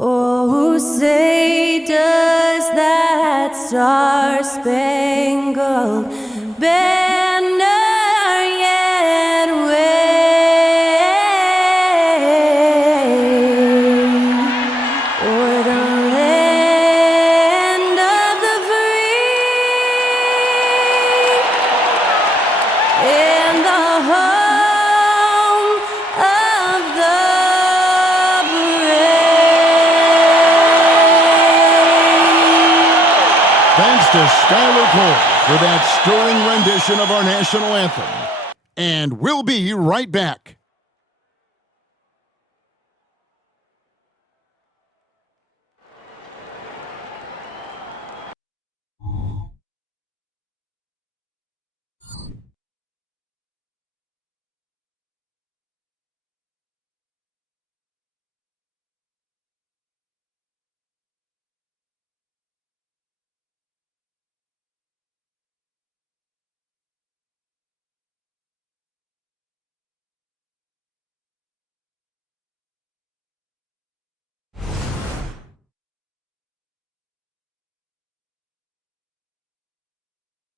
Oh, say does that star-spangled banner yet wave o'er the land of the free and the home of the Thanks to Skylar Cole for that stirring rendition of our national anthem. And we'll be right back.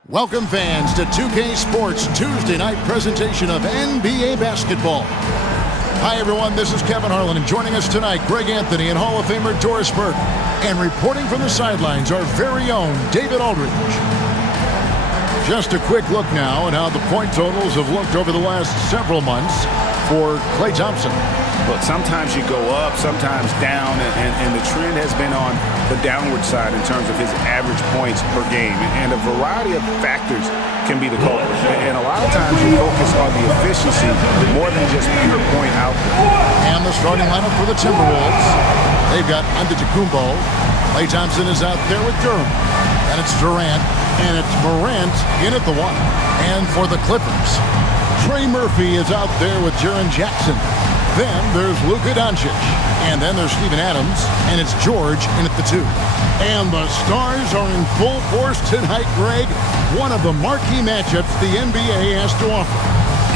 Welcome, fans, to 2K Sports Tuesday night presentation of NBA basketball. Hi, everyone. This is Kevin Harlan, and joining us tonight, Greg Anthony and Hall of Famer Doris Burke. And reporting from the sidelines, our very own David Aldridge. Just a quick look now at how the point totals have looked over the last several months for Klay Thompson. Look, sometimes you go up, sometimes down, and the trend has been on the downward side in terms of his average points per game. And a variety of factors can be the culprit. And a lot of times you focus on the efficiency more than just pure point output. And the starting lineup for the Timberwolves. They've got Antetokounmpo. Klay Thompson is out there with Durham. And it's Durant. And it's Morant in at the one. And for the Clippers, Trey Murphy is out there with Jaren Jackson. Then there's Luka Doncic. And then there's Steven Adams. And it's George in at the two. And the Stars are in full force tonight, Greg. One of the marquee matchups the NBA has to offer.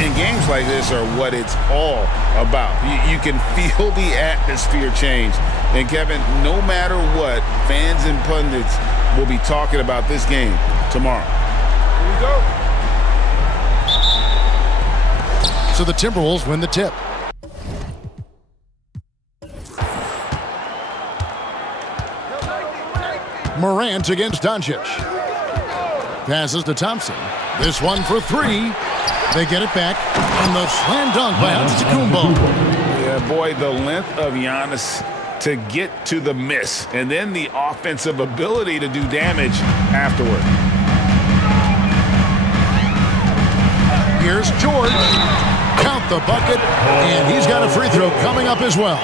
And games like this are what it's all about. You can feel the atmosphere change. And Kevin, no matter what, fans and pundits will be talking about this game tomorrow. Here we go. So the Timberwolves win the tip. Morant against Doncic. Passes to Thompson. This one for three. They get it back. And the slam dunk by Antetokounmpo. Yeah, boy, the length of Giannis to get to the miss. And then the offensive ability to do damage afterward. Here's George. Count the bucket. And he's got a free throw coming up as well.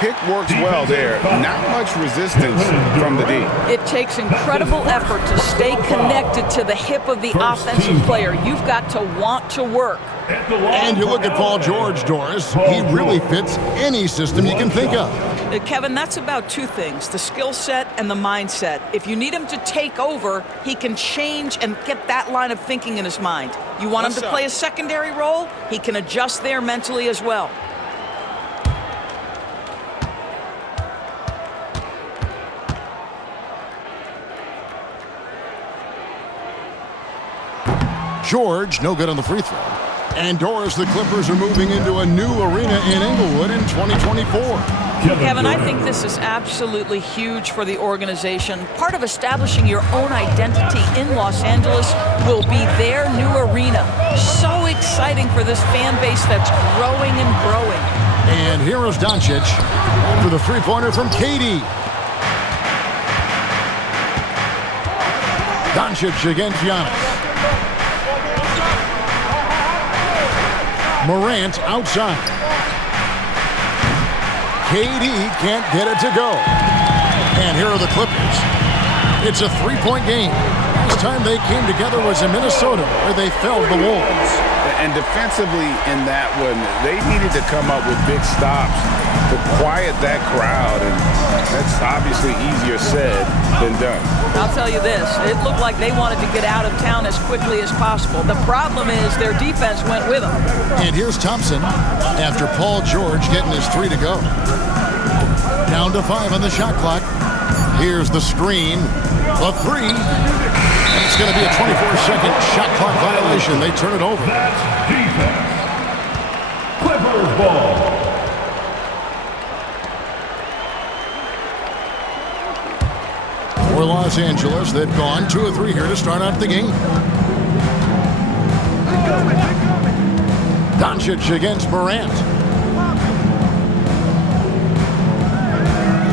Pick works well there. Not much resistance from the D. It takes incredible effort to stay connected to the hip of the offensive player. You've got to want to work. And you look at Paul George, Doris. He really fits any system you can think of. Kevin, that's about two things, the skill set and the mindset. If you need him to take over, he can change and get that line of thinking in his mind. You want him to play a secondary role, he can adjust there mentally as well. George, no good on the free throw. And Doris, the Clippers are moving into a new arena in Inglewood in 2024. Kevin, I think this is absolutely huge for the organization. Part of establishing your own identity in Los Angeles will be their new arena. So exciting for this fan base that's growing and growing. And here is Doncic for the three-pointer from KD. Doncic against Giannis. Morant outside. KD can't get it to go. And here are the Clippers. It's a three-point game. Last time they came together was in Minnesota, where they felled the Wolves. And defensively in that one, they needed to come up with big stops to quiet that crowd, and that's obviously easier said than done. I'll tell you this, it looked like they wanted to get out of town as quickly as possible. The problem is their defense went with them. And here's Thompson after Paul George getting his three to go. Now Down to 5 on the shot clock. Here's the screen. The three. And it's going to be a 24-second shot clock violation. They turn it over. That's defense. Clippers ball. For Los Angeles, they've gone 2 of 3 here to start out the game. Doncic against Morant.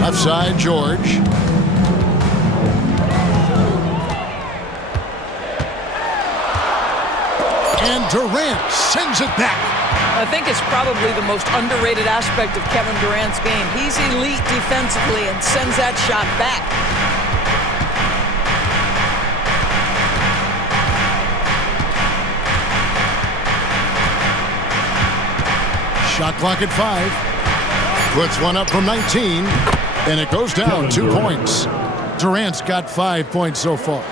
Left side, George. And Durant sends it back. I think it's probably the most underrated aspect of Kevin Durant's game. He's elite defensively and sends that shot back. Shot clock at 5. Puts one up from 19. And it goes down 2 points. Durant's got 5 points so far.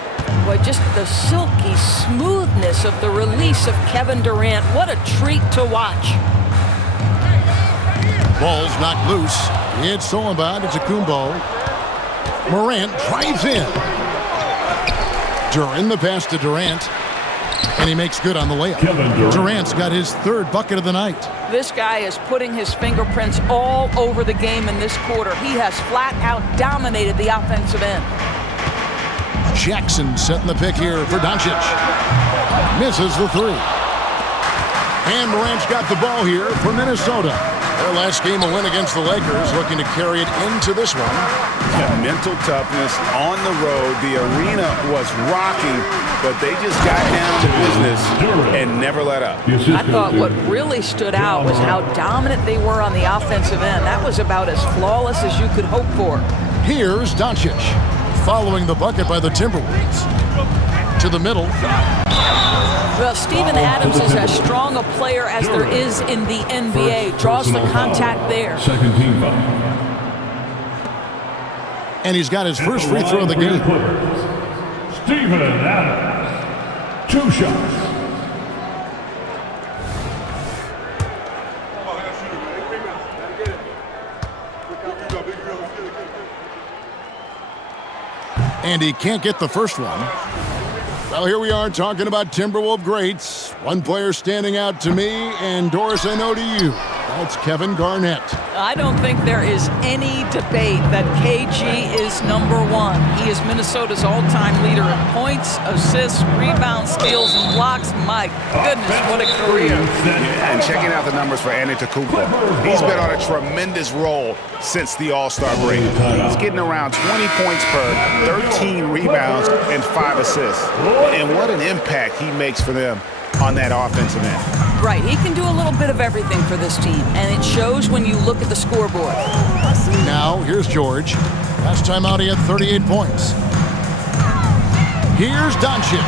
Boy, just the silky smoothness of the release of Kevin Durant. What a treat to watch. Ball's knocked loose. It's stolen by Antetokounmpo. Morant drives in. During the pass to Durant. And he makes good on the layup. Durant's got his 3rd bucket of the night. This guy is putting his fingerprints all over the game in this quarter. He has flat out dominated the offensive end. Jackson setting the pick here for Doncic. Misses the 3. And Morant's got the ball here for Minnesota. Their last game, a win against the Lakers, looking to carry it into this one. Yeah, mental toughness on the road. The arena was rocking, but they just got down to business and never let up. I thought what really stood out was how dominant they were on the offensive end. That was about as flawless as you could hope for. Here's Doncic, following the bucket by the Timberwolves. To the middle. Well, Steven Adams is as strong a player as there is in the NBA. Draws the contact there. Second team foul. And he's got his first free throw of the game. Steven Adams. 2 shots. And he can't get the first one. Well, here we are talking about Timberwolves greats. One player standing out to me, and Doris, I know to you. That's Kevin Garnett. I don't think there is any debate that KG is #1. He is Minnesota's all-time leader in points, assists, rebounds, steals, and blocks. My goodness, what a career. Yeah, and checking out the numbers for Antetokounmpo. He's been on a tremendous roll since the All-Star break. He's getting around 20 points per, 13 rebounds, and 5 assists. And what an impact he makes for them on that offensive end. Right, he can do a little bit of everything for this team, and it shows when you look at the scoreboard. Now, here's George. Last time out, he had 38 points. Here's Doncic.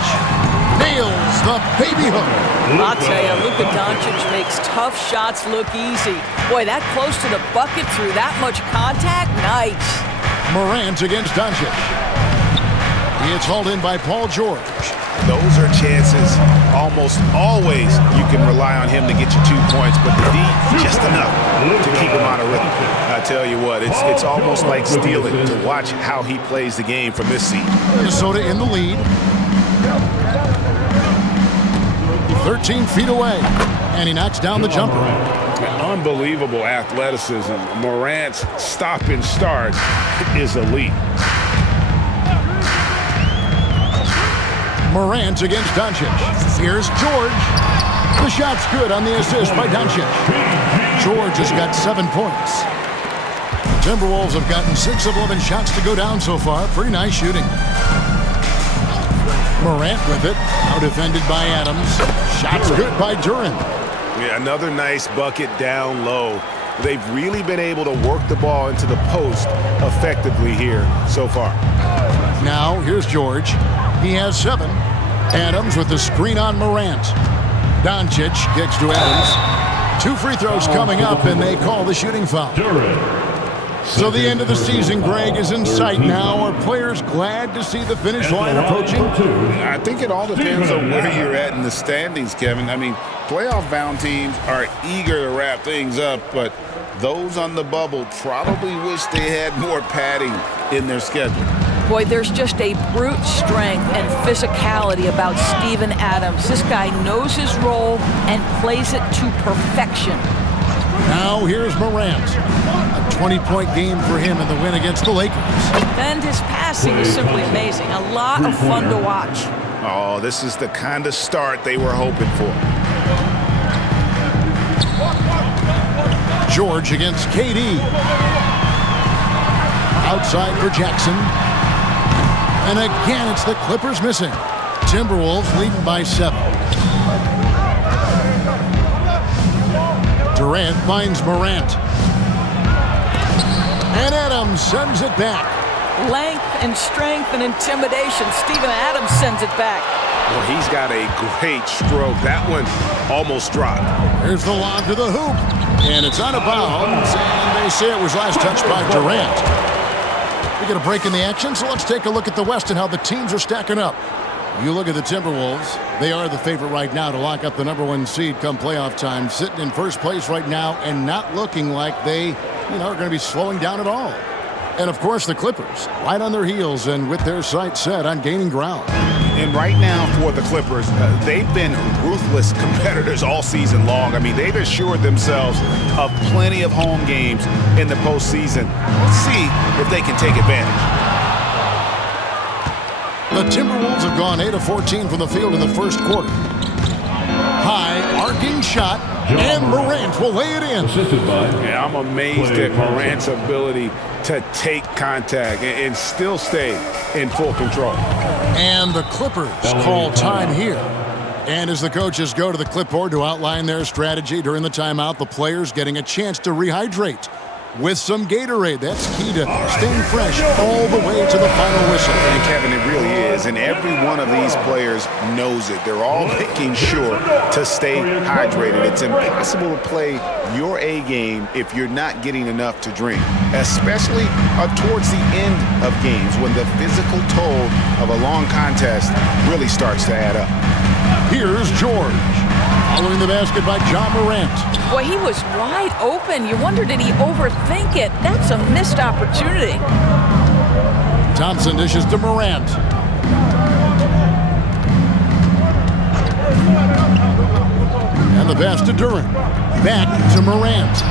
Nails the baby hook. I'll tell you, Luka Doncic makes tough shots look easy. Boy, that close to the bucket through that much contact, nice. Morant against Doncic. It's hauled in by Paul George. Those are chances almost always you can rely on him to get you 2 points, but the D, just enough to keep him on a rhythm. I tell you what, it's almost like stealing to watch how he plays the game from this seat. Minnesota in the lead. 13 feet away, and he knocks down the jumper. Unbelievable athleticism. Morant's stop and start is elite. Morant against Doncic. Here's George. The shot's good on the assist by Doncic. George has got 7 points. The Timberwolves have gotten 6 of 11 shots to go down so far. Pretty nice shooting. Morant with it. Now defended by Adams. Shot's good by Durant. Yeah, another nice bucket down low. They've really been able to work the ball into the post effectively here so far. Now, here's George. He has 7. Adams with the screen on Morant. Doncic kicks to Adams. 2 free throws coming up, and they call the shooting foul. So the end of the season, Greg, is in sight now. Are players glad to see the finish line approaching? I think it all depends on where you're at in the standings, Kevin. I mean, playoff-bound teams are eager to wrap things up, but those on the bubble probably wish they had more padding in their schedule. Boy, there's just a brute strength and physicality about Steven Adams. This guy knows his role and plays it to perfection. Now here's Morant. A 20-point game for him in the win against the Lakers. And his passing is simply amazing. A lot of fun to watch. Oh, this is the kind of start they were hoping for. George against KD. Outside for Jackson. And again, it's the Clippers missing. Timberwolves leading by 7. Durant finds Morant. And Adams sends it back. Length and strength and intimidation. Steven Adams sends it back. Well, he's got a great stroke. That one almost dropped. Here's the lob to the hoop. And it's out of bounds. And they say it was last touched by Durant. We get a break in the action, so let's take a look at the West and how the teams are stacking up. You look at the Timberwolves. They are the favorite right now to lock up the #1 seed come playoff time, sitting in first place right now and not looking like they, are going to be slowing down at all. And, of course, the Clippers, right on their heels and with their sights set on gaining ground. And right now for the Clippers, they've been ruthless competitors all season long. I mean, they've assured themselves of plenty of home games in the postseason. Let's see if they can take advantage. The Timberwolves have gone 8 of 14 from the field in the first quarter. High arcing shot, and Morant will lay it in. Yeah, I'm amazed at Morant's ability to take contact and still stay in full control. And the Clippers call time here. And as the coaches go to the clipboard to outline their strategy during the timeout, the players getting a chance to rehydrate with some Gatorade. That's key to staying fresh all the way to the final whistle. And Kevin, it really is. And every one of these players knows it. They're all making sure to stay hydrated. It's impossible to play your A game if you're not getting enough to drink, especially towards the end of games when the physical toll of a long contest really starts to add up. Here's George. Following the basket by John Morant. Boy, he was wide open. You wonder, did he overthink it? That's a missed opportunity. Thompson dishes to Morant. And the pass to Durant. Back to Morant.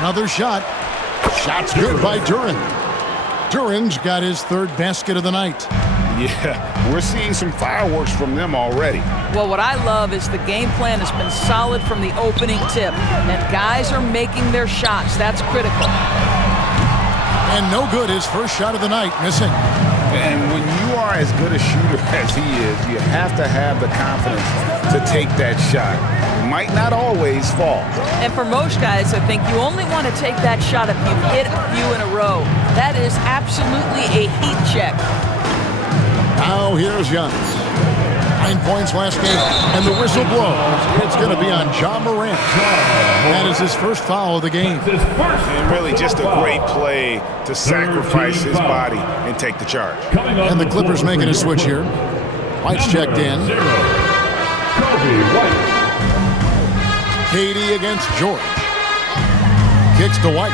Another shot. Shot's good by Durant. Durant's got his third basket of the night. Yeah, we're seeing some fireworks from them already. Well, what I love is the game plan has been solid from the opening tip, and guys are making their shots. That's critical. And no good, his first shot of the night, missing. And when you are as good a shooter as he is, you have to have the confidence to take that shot. It might not always fall. And for most guys, I think you only want to take that shot if you've hit a few in a row. That is absolutely a heat check. Now here's Giannis. 9 points last game, and the whistle blows. It's going to be on John Morant. That is his first foul of the game. And really just a great play to sacrifice his body and take the charge. And the Clippers making a switch here. White's checked in. KD against George. Kicks to White.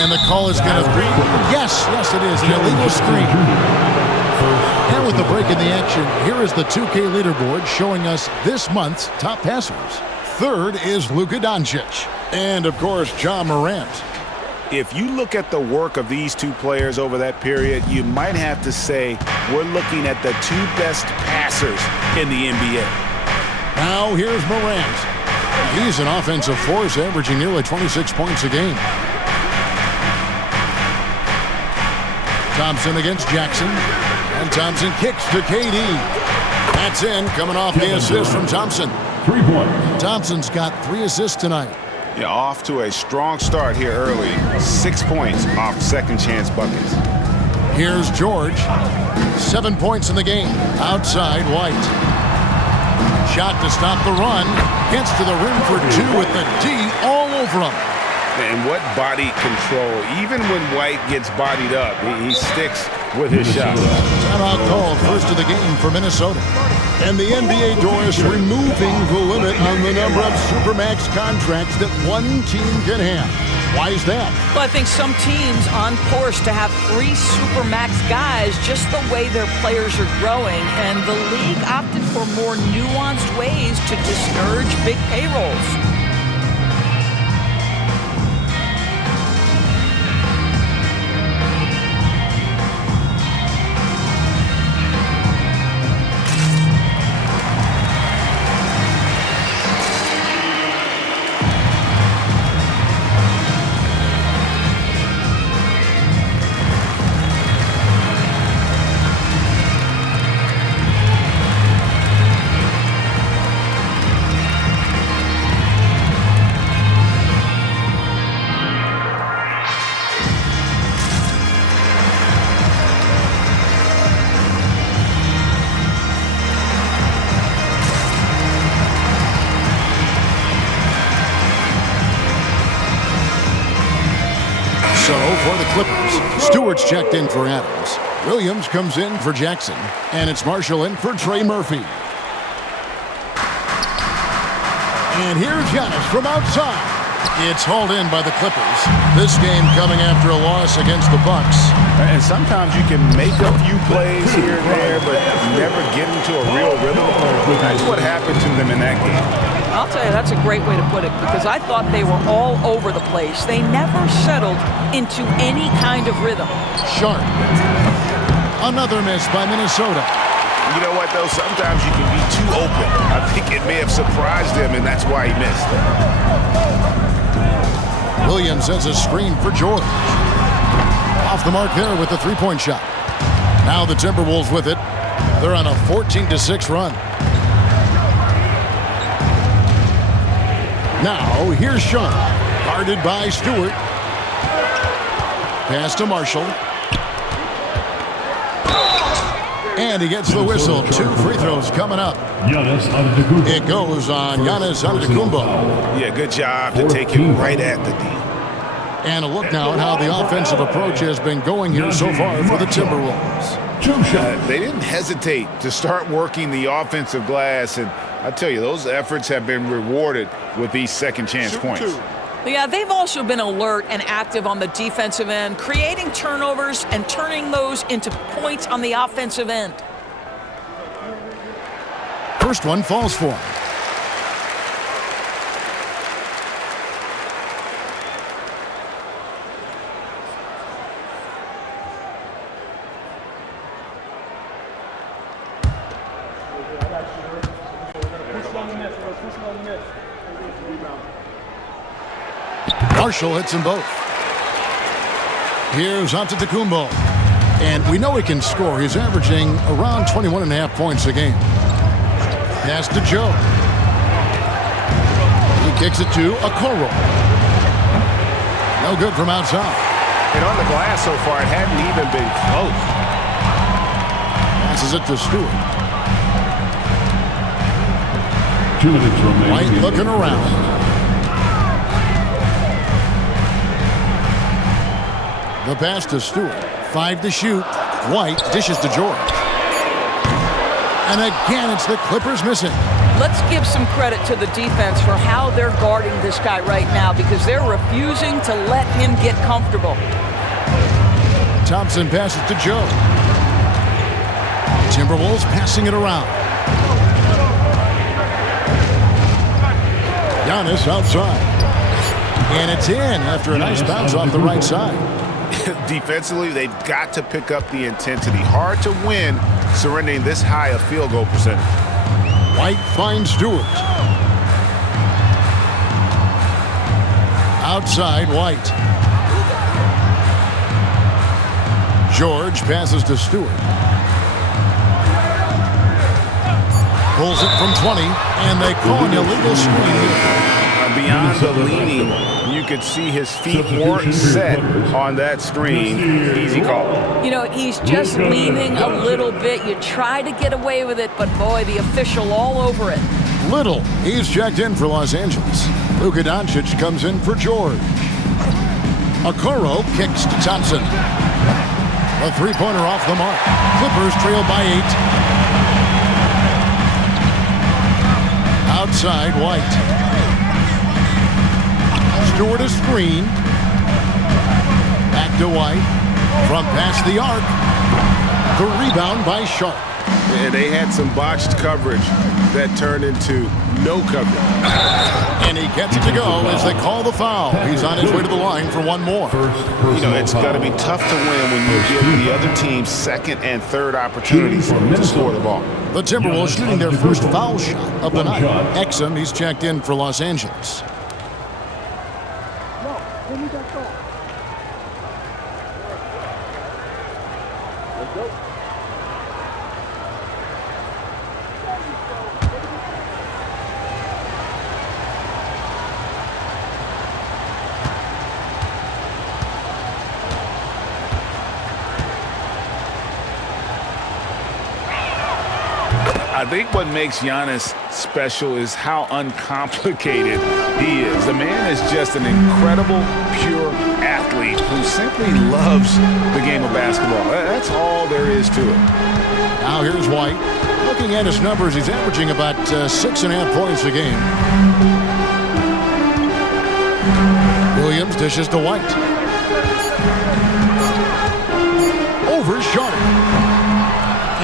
And the call is going to be, yes, it is, an illegal screen. And with the break in the action, here is the 2K leaderboard showing us this month's top passers. Third is Luka Doncic. And, of course, John Morant. If you look at the work of these two players over that period, you might have to say we're looking at the two best passers in the NBA. Now here's Morant. He's an offensive force, averaging nearly 26 points a game. Thompson against Jackson. And Thompson kicks to KD. That's in, coming off the assist from Thompson. 3 points. Thompson's got 3 assists tonight. Yeah, off to a strong start here early. 6 points off second chance buckets. Here's George. 7 points in the game. Outside White. Shot to stop the run. Gets to the rim for 2 with the D all over him. And what body control. Even when White gets bodied up, he sticks with his shot. Timeout called, first of the game for Minnesota. And the NBA, Doris, removing the limit on the number of Supermax contracts that one team can have. Why is that? Well, I think some teams on course to have 3 Supermax guys just the way their players are growing, and the league opted for more nuanced ways to discourage big payrolls. So, for the Clippers, Stewart's checked in for Adams. Williams comes in for Jackson. And it's Marshall in for Trey Murphy. And here's Giannis from outside. It's hauled in by the Clippers. This game coming after a loss against the Bucks. And sometimes you can make a few plays here and there, but never get into a real rhythm. That's what happened to them in that game. I'll tell you, that's a great way to put it, because I thought they were all over the place. They never settled into any kind of rhythm. Sharp. Another miss by Minnesota. You know what, though? Sometimes you can be too open. I think it may have surprised him, and that's why he missed. Williams has a screen for George. Off the mark there with the three-point shot. Now the Timberwolves with it. They're on a 14-6 run. Now, here's Sean. Guarded by Stewart. Pass to Marshall. And he gets the whistle. 2 free throws coming up. It goes on Giannis Antetokounmpo. Yeah, good job to take it right at the D. And a look now at how the offensive approach has been going here so far for the Timberwolves. They didn't hesitate to start working the offensive glass, and I tell you, those efforts have been rewarded with these second chance points. Yeah, they've also been alert and active on the defensive end, creating turnovers and turning those into points on the offensive end. First one falls for him. Marshall hits them both. Here's Antetokounmpo. And we know he can score. He's averaging around 21.5 points a game. Pass to Joe. He kicks it to Okoro. No good from outside. And on the glass so far, it hadn't even been close. Passes it to Stewart. 2 minutes remaining. White looking around. The pass to Stewart. 5 to shoot. White dishes to George. And again, it's the Clippers missing. Let's give some credit to the defense for how they're guarding this guy right now, because they're refusing to let him get comfortable. Thompson passes to Joe. Timberwolves passing it around. Giannis outside. And it's in after a nice bounce off the right side. Defensively, they've got to pick up the intensity. Hard to win surrendering this high a field goal percentage. White finds Stewart. Outside, White. George passes to Stewart. Pulls it from 20, and they call an illegal screen. Beyond the leaning, you could see his feet weren't set on that screen. Easy call. You know, he's just leaning a little bit. You try to get away with it, but boy, the official all over it. Little. He's checked in for Los Angeles. Luka Doncic comes in for George. Okoro kicks to Thompson. A three-pointer off the mark. Clippers trail by 8. Outside, White. Stewart a screen. Back to White. From past the arc. The rebound by Sharp. And they had some botched coverage that turned into no coverage. And he gets it to go as they call the foul. He's on his way to the line for one more. You know, it's going to be tough to win when you give the other team second and third opportunities to score the ball. The Timberwolves shooting their first foul shot of the night. Exum, he's checked in for Los Angeles. I think what makes Giannis special is how uncomplicated he is. The man is just an incredible, pure athlete who simply loves the game of basketball. That's all there is to it. Now here's White. Looking at his numbers, he's averaging about 6.5 points a game. Williams dishes to White. Over Sharp.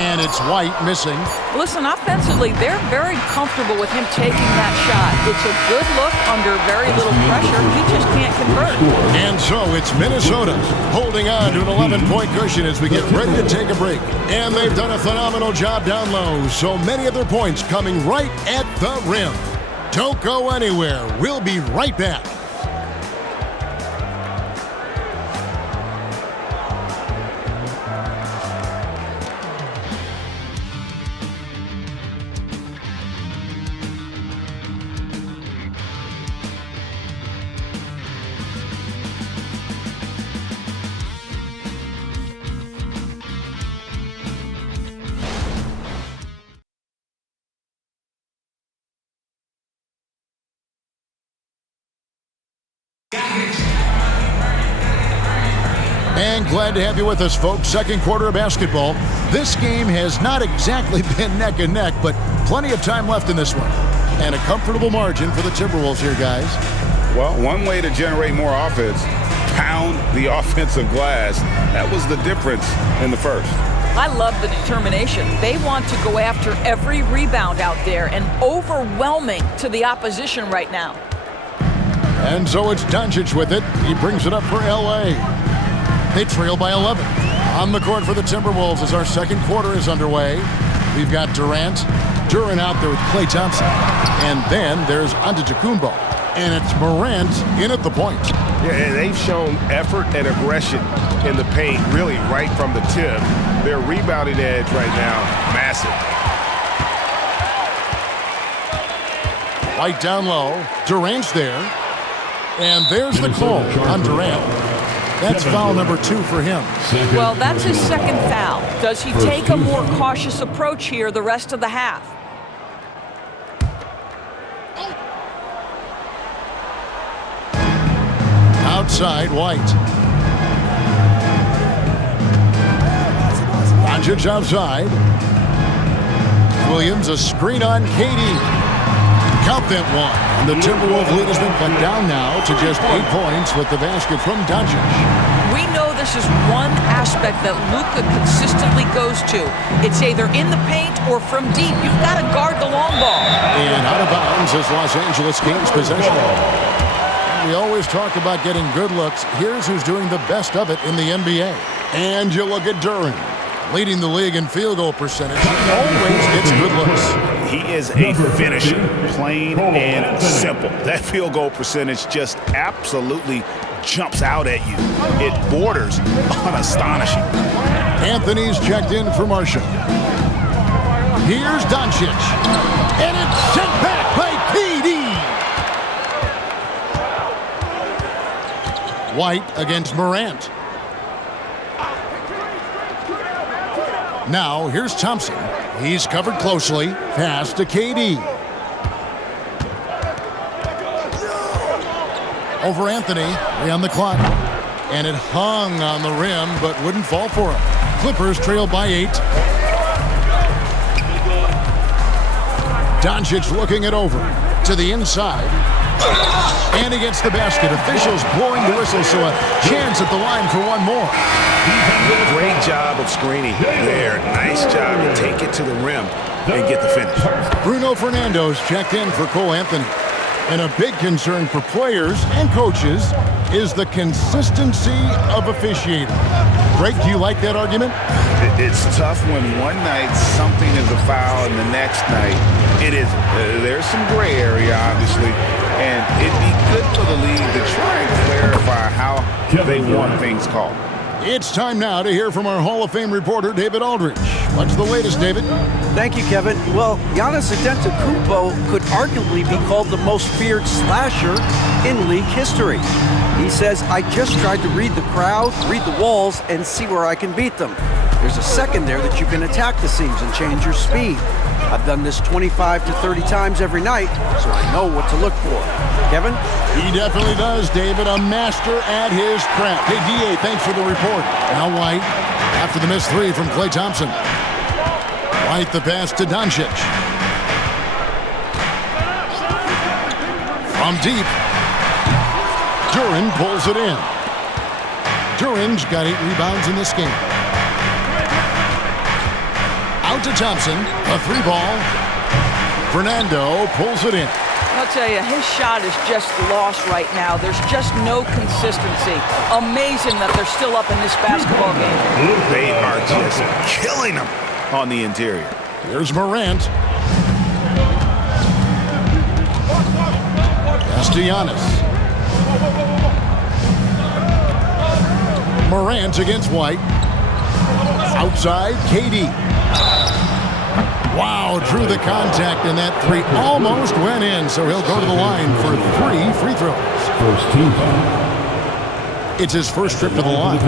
And it's White missing. Listen, offensively, they're very comfortable with him taking that shot. It's a good look under very little pressure. He just can't convert. And so it's Minnesota holding on to an 11-point cushion as we get ready to take a break. And they've done a phenomenal job down low. So many of their points coming right at the rim. Don't go anywhere. We'll be right back. And glad to have you with us, folks. Second quarter of basketball. This game has not exactly been neck and neck, but plenty of time left in this one. And a comfortable margin for the Timberwolves here, guys. Well, one way to generate more offense, pound the offensive glass. That was the difference in the first. I love the determination. They want to go after every rebound out there and overwhelming to the opposition right now. And so it's Doncic with it. He brings it up for L.A. They trail by 11. On the court for the Timberwolves as our second quarter is underway. We've got Durant out there with Klay Thompson. And then there's Antetokounmpo. And it's Morant in at the point. Yeah, they've shown effort and aggression in the paint, really right from the tip. Their rebounding edge right now, massive. White down low. Durant's there. And there's the call on Durant. That's foul number 2 for him. Well, that's his second foul. Does he take a more cautious approach here the rest of the half? Outside, White. Doncic outside. Williams, a screen on KD. Count that one. And the Timberwolves lead has been cut down now to just 8 points with the basket from Doncic. We know this is one aspect that Luka consistently goes to. It's either in the paint or from deep. You've got to guard the long ball. And out of bounds as Los Angeles gains possession. We always talk about getting good looks. Here's who's doing the best of it in the NBA. And you look at Duran, leading the league in field goal percentage. He always gets good looks. He is a finisher, plain and simple. That field goal percentage just absolutely jumps out at you. It borders on astonishing. Anthony's checked in for Marshall. Here's Doncic. And it's sent back by KD. White against Morant. Now, here's Thompson. He's covered closely. Pass to KD. Over Anthony. 3 on the clock. And it hung on the rim, but wouldn't fall for him. Clippers trail by 8. Doncic looking it over to the inside. And he gets the basket. Officials blowing the whistle, so a chance at the line for one more. Great job of screening there. Nice job to take it to the rim and get the finish. Bruno Fernando's checked in for Cole Anthony. And a big concern for players and coaches is the consistency of officiating. Greg, do you like that argument? It's tough when one night something is a foul and the next night it isn't. There's some gray area, obviously, and it'd be good for the league to try and clarify how they want things called. It's time now to hear from our Hall of Fame reporter, David Aldridge. What's the latest, David? Thank you, Kevin. Well, Giannis Antetokounmpo could arguably be called the most feared slasher in league history. He says, I just tried to read the crowd, read the walls, and see where I can beat them. There's a second there that you can attack the seams and change your speed. I've done this 25 to 30 times every night, so I know what to look for. Kevin? He definitely does, David. A master at his craft. Hey, D.A., thanks for the report. Now White, after the missed three from Klay Thompson. White the pass to Doncic. From deep. Duran pulls it in. Duran's got 8 rebounds in this game. Out to Thompson. A 3-ball. Fernando pulls it in. I'll tell you, his shot is just lost right now. There's just no consistency. Amazing that they're still up in this basketball game. They are just killing them on the interior. Here's Morant. Castellanos. Morant against White. Outside, KD. Wow, drew the contact, and that 3 almost went in, so he'll go to the line for 3 free throws. First team. It's his first trip to the line.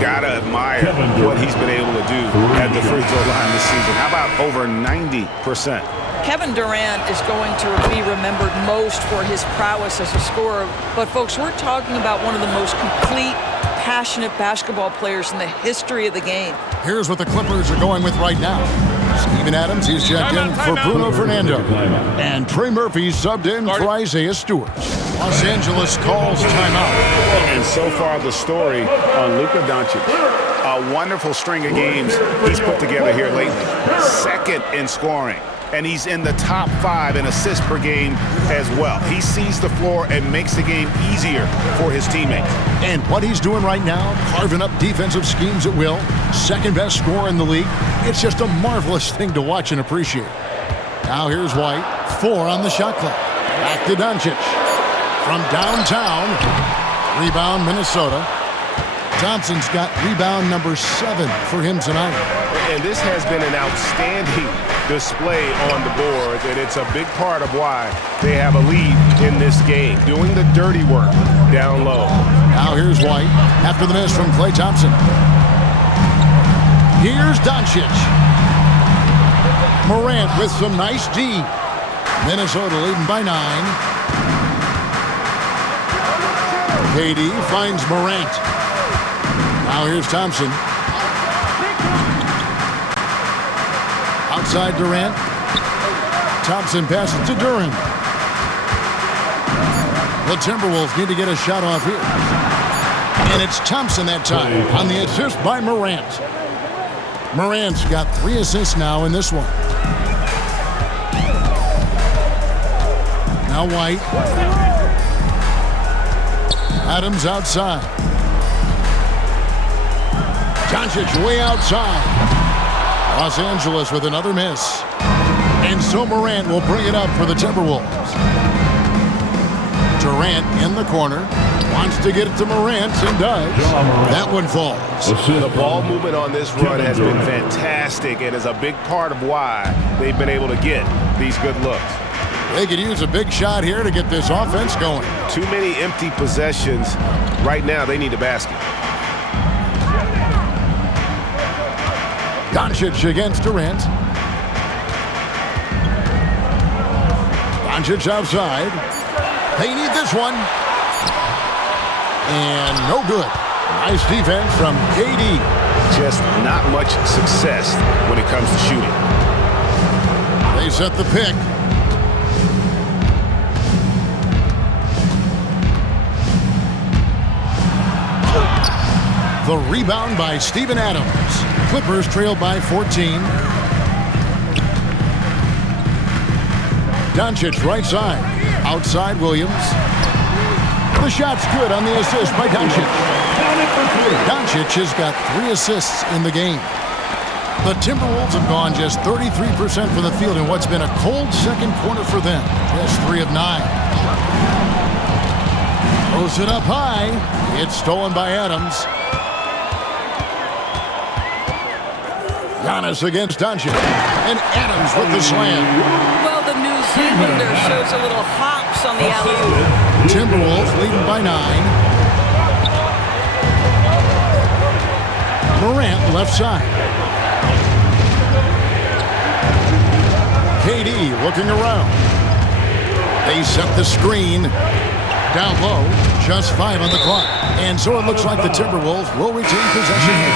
Gotta admire what he's been able to do at the free throw line this season. How about over 90%? Kevin Durant is going to be remembered most for his prowess as a scorer. But, folks, we're talking about one of the most complete, passionate basketball players in the history of the game. Here's what the Clippers are going with right now. Steven Adams, he's checked in for Bruno Fernando. And Trey Murphy subbed in for Isaiah Stewart. Los Angeles calls timeout. And so far, the story on Luka Doncic. A wonderful string of games he's put together here lately. Second in scoring. And he's in the top 5 in assists per game as well. He sees the floor and makes the game easier for his teammates. And what he's doing right now, carving up defensive schemes at will, second best scorer in the league. It's just a marvelous thing to watch and appreciate. Now here's White, 4 on the shot clock. Back to Doncic. From downtown, rebound Minnesota. Thompson's got rebound number 7 for him tonight. And this has been an outstanding display on the boards, and it's a big part of why they have a lead in this game, doing the dirty work down low. Now here's White after the miss from Klay Thompson. Here's Doncic. Morant with some nice D. Minnesota leading by 9. KD finds Morant. Now here's Thompson. Outside Durant. Thompson passes to Duran. The Timberwolves need to get a shot off here. And it's Thompson that time on the assist by Morant. Morant's got 3 assists now in this one. Now White. Adams outside. Doncic way outside. Los Angeles with another miss. And so Morant will bring it up for the Timberwolves. Durant in the corner. Wants to get it to Morant and does. That one falls. The ball movement on this run has been fantastic and is a big part of why they've been able to get these good looks. They could use a big shot here to get this offense going. Too many empty possessions. Right now, they need a basket. Doncic against Durant. Doncic outside. They need this one. And no good. Nice defense from KD. Just not much success when it comes to shooting. They set the pick. The rebound by Steven Adams. Clippers trail by 14. Doncic right side. Outside Williams. The shot's good on the assist by Doncic. Doncic has got 3 assists in the game. The Timberwolves have gone just 33% from the field in what's been a cold second quarter for them. Just 3 of 9. Throws it up high. It's stolen by Adams. Giannis against Doncic. And Adams with the slam. Well, the New Zealander shows a little hops on the alley-oop. Timberwolves leading by 9. Morant left side. KD looking around. They set the screen. Down low, just 5 on the clock. And so it looks like the Timberwolves will retain possession here.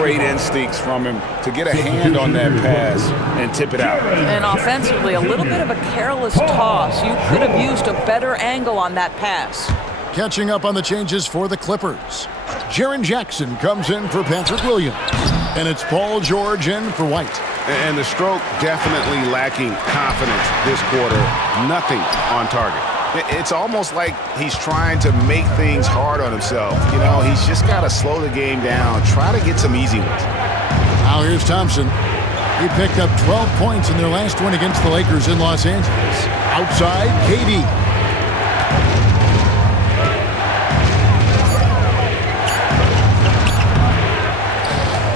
Great instincts from him to get a hand on that pass and tip it out. And offensively, a little bit of a careless toss. You could have used a better angle on that pass. Catching up on the changes for the Clippers. Jaren Jackson comes in for Patrick Williams. And it's Paul George in for White. And the stroke definitely lacking confidence this quarter. Nothing on target. It's almost like he's trying to make things hard on himself. You know, he's just got to slow the game down, try to get some easy ones. Now here's Thompson. He picked up 12 points in their last win against the Lakers in Los Angeles. Outside, KD.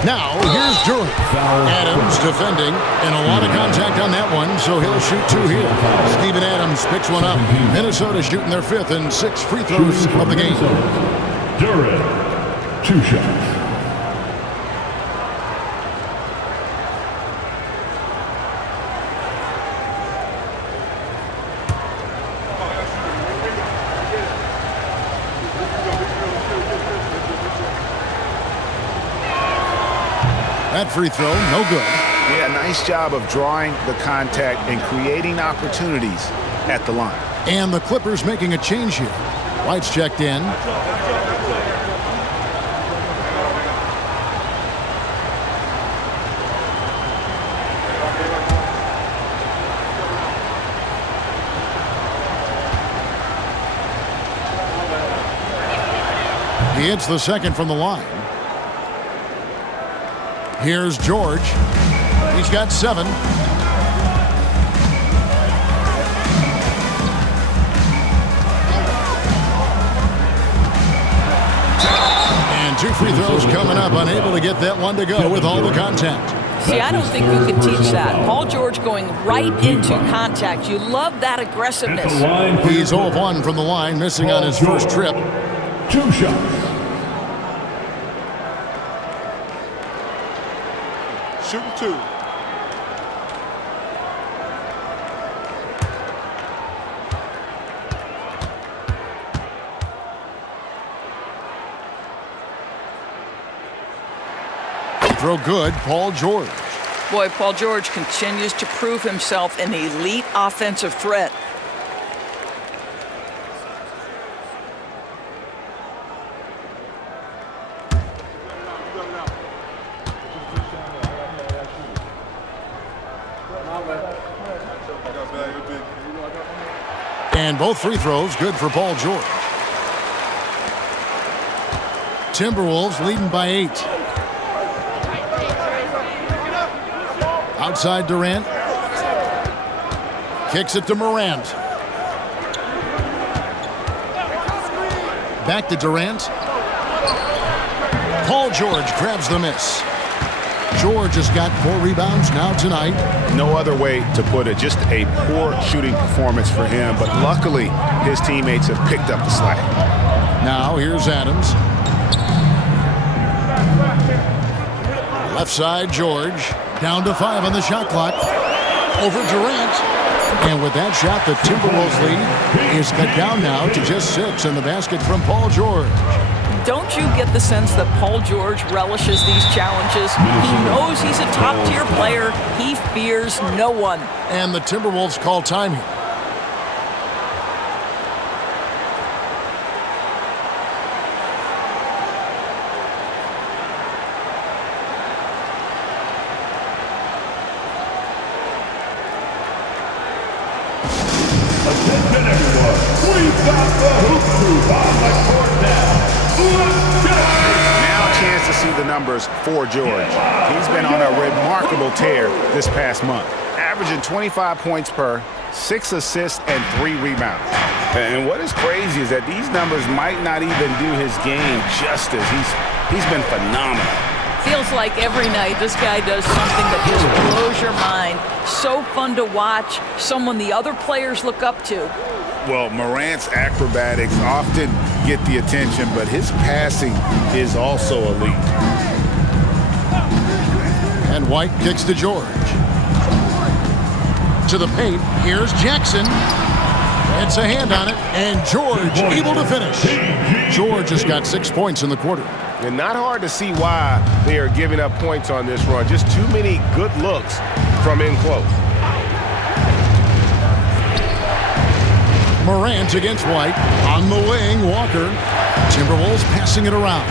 Now, here's Durant. Adams defending, and a lot of contact on that one, so he'll shoot 2 here. Steven Adams picks one up. Minnesota shooting their 5th and 6th free throws of the game. Durant, 2 shots. That free throw, no good. Yeah, nice job of drawing the contact and creating opportunities at the line. And the Clippers making a change here. White's checked in. He hits the second from the line. Here's George. He's got 7. And 2 free throws coming up. Unable to get that one to go with all the contact. See, I don't think you can teach that. Paul George going right into contact. You love that aggressiveness. He's 0 of 1 from the line, missing on his first trip. 2 shots. Shooting 2. Throw good, Paul George. Boy, Paul George continues to prove himself an elite offensive threat. And both free throws good for Paul George. Timberwolves leading by 8. Outside Durant. Kicks it to Morant. Back to Durant. Paul George grabs the miss. George has got 4 rebounds now tonight. No other way to put it. Just a poor shooting performance for him. But luckily, his teammates have picked up the slack. Now here's Adams. Left side, George. Down to 5 on the shot clock. Over Durant. And with that shot, the Timberwolves lead is cut down now to just 6 in the basket from Paul George. Don't you get the sense that Paul George relishes these challenges? He knows he's a top-tier player. He fears no one. And the Timberwolves call time here. Attention everyone, we've got the hoop group on the court now. Let's get it! Now a chance to see the numbers for George. He's been on a remarkable tear this past month, averaging 25 points per, 6 assists, and 3 rebounds. And what is crazy is that these numbers might not even do his game justice. He's been phenomenal. Feels like every night this guy does something that just blows your mind. So fun to watch, someone the other players look up to. Well, Morant's acrobatics often get the attention, but his passing is also elite. And White kicks to George. To the paint, here's Jackson. Gets a hand on it, and George able to finish. George has got 6 points in the quarter. And not hard to see why they are giving up points on this run. Just too many good looks from in close. Morant against White. On the wing, Walker. Timberwolves passing it around.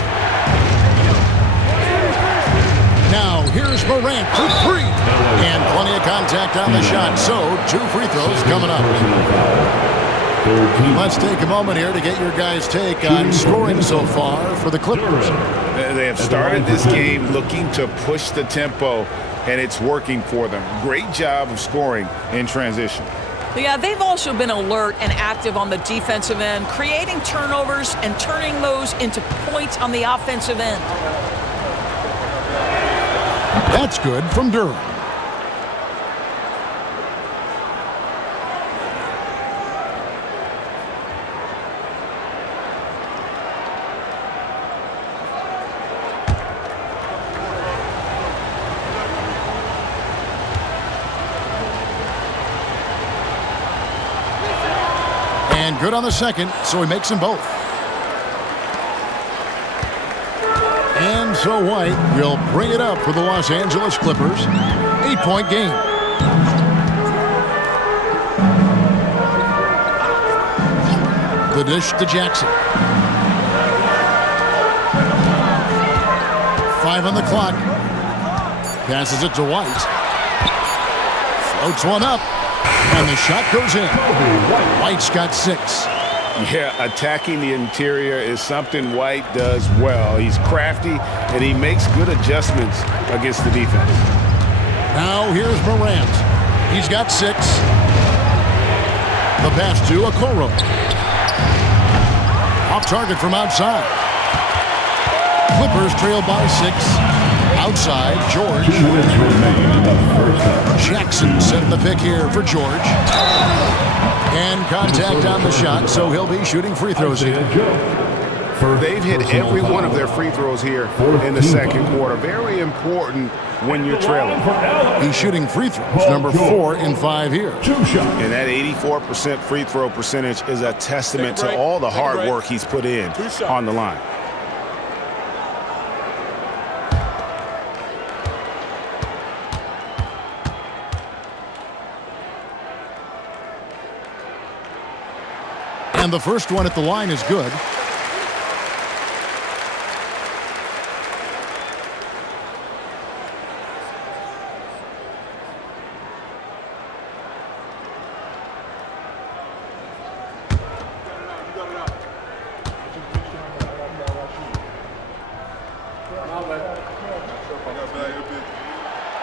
Now, here's Morant for 3. And plenty of contact on the shot. So, 2 free throws coming up. Let's take a moment here to get your guys' take on scoring so far for the Clippers. They have started this game looking to push the tempo, and it's working for them. Great job of scoring in transition. Yeah, they've also been alert and active on the defensive end, creating turnovers and turning those into points on the offensive end. That's good from Durham. And good on the second, so he makes them both. And so White will bring it up for the Los Angeles Clippers. 8-point game. The dish to Jackson. 5 on the clock. Passes it to White. Floats one up. And the shot goes in. White's got 6. Yeah, attacking the interior is something White does well. He's crafty, and he makes good adjustments against the defense. Now here's Morant. He's got 6. The pass to Okoro. Off target from outside. Clippers trail by 6. Outside, George. Jackson setting the pick here for George. And contact on the shot, so he'll be shooting free throws here. They've hit every one of their free throws here in the second quarter. Very important when you're trailing. He's shooting free throws, number 4 in 5 here. And that 84% free throw percentage is a testament to all the hard work he's put in on the line. And the first one at the line is good.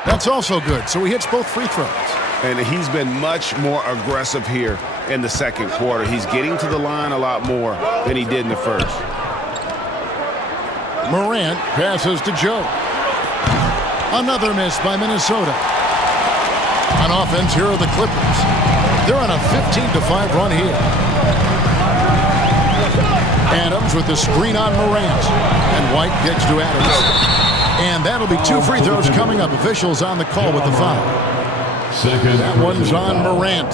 That's also good, so he hits both free throws. And he's been much more aggressive here in the second quarter. He's getting to the line a lot more than he did in the first. Morant passes to Joe. Another miss by Minnesota. On offense, here are the Clippers. They're on a 15-5 run here. Adams with the screen on Morant. And White kicks to Adams. And that'll be 2 free throws coming up. Officials on the call with the foul. That one's on Morant.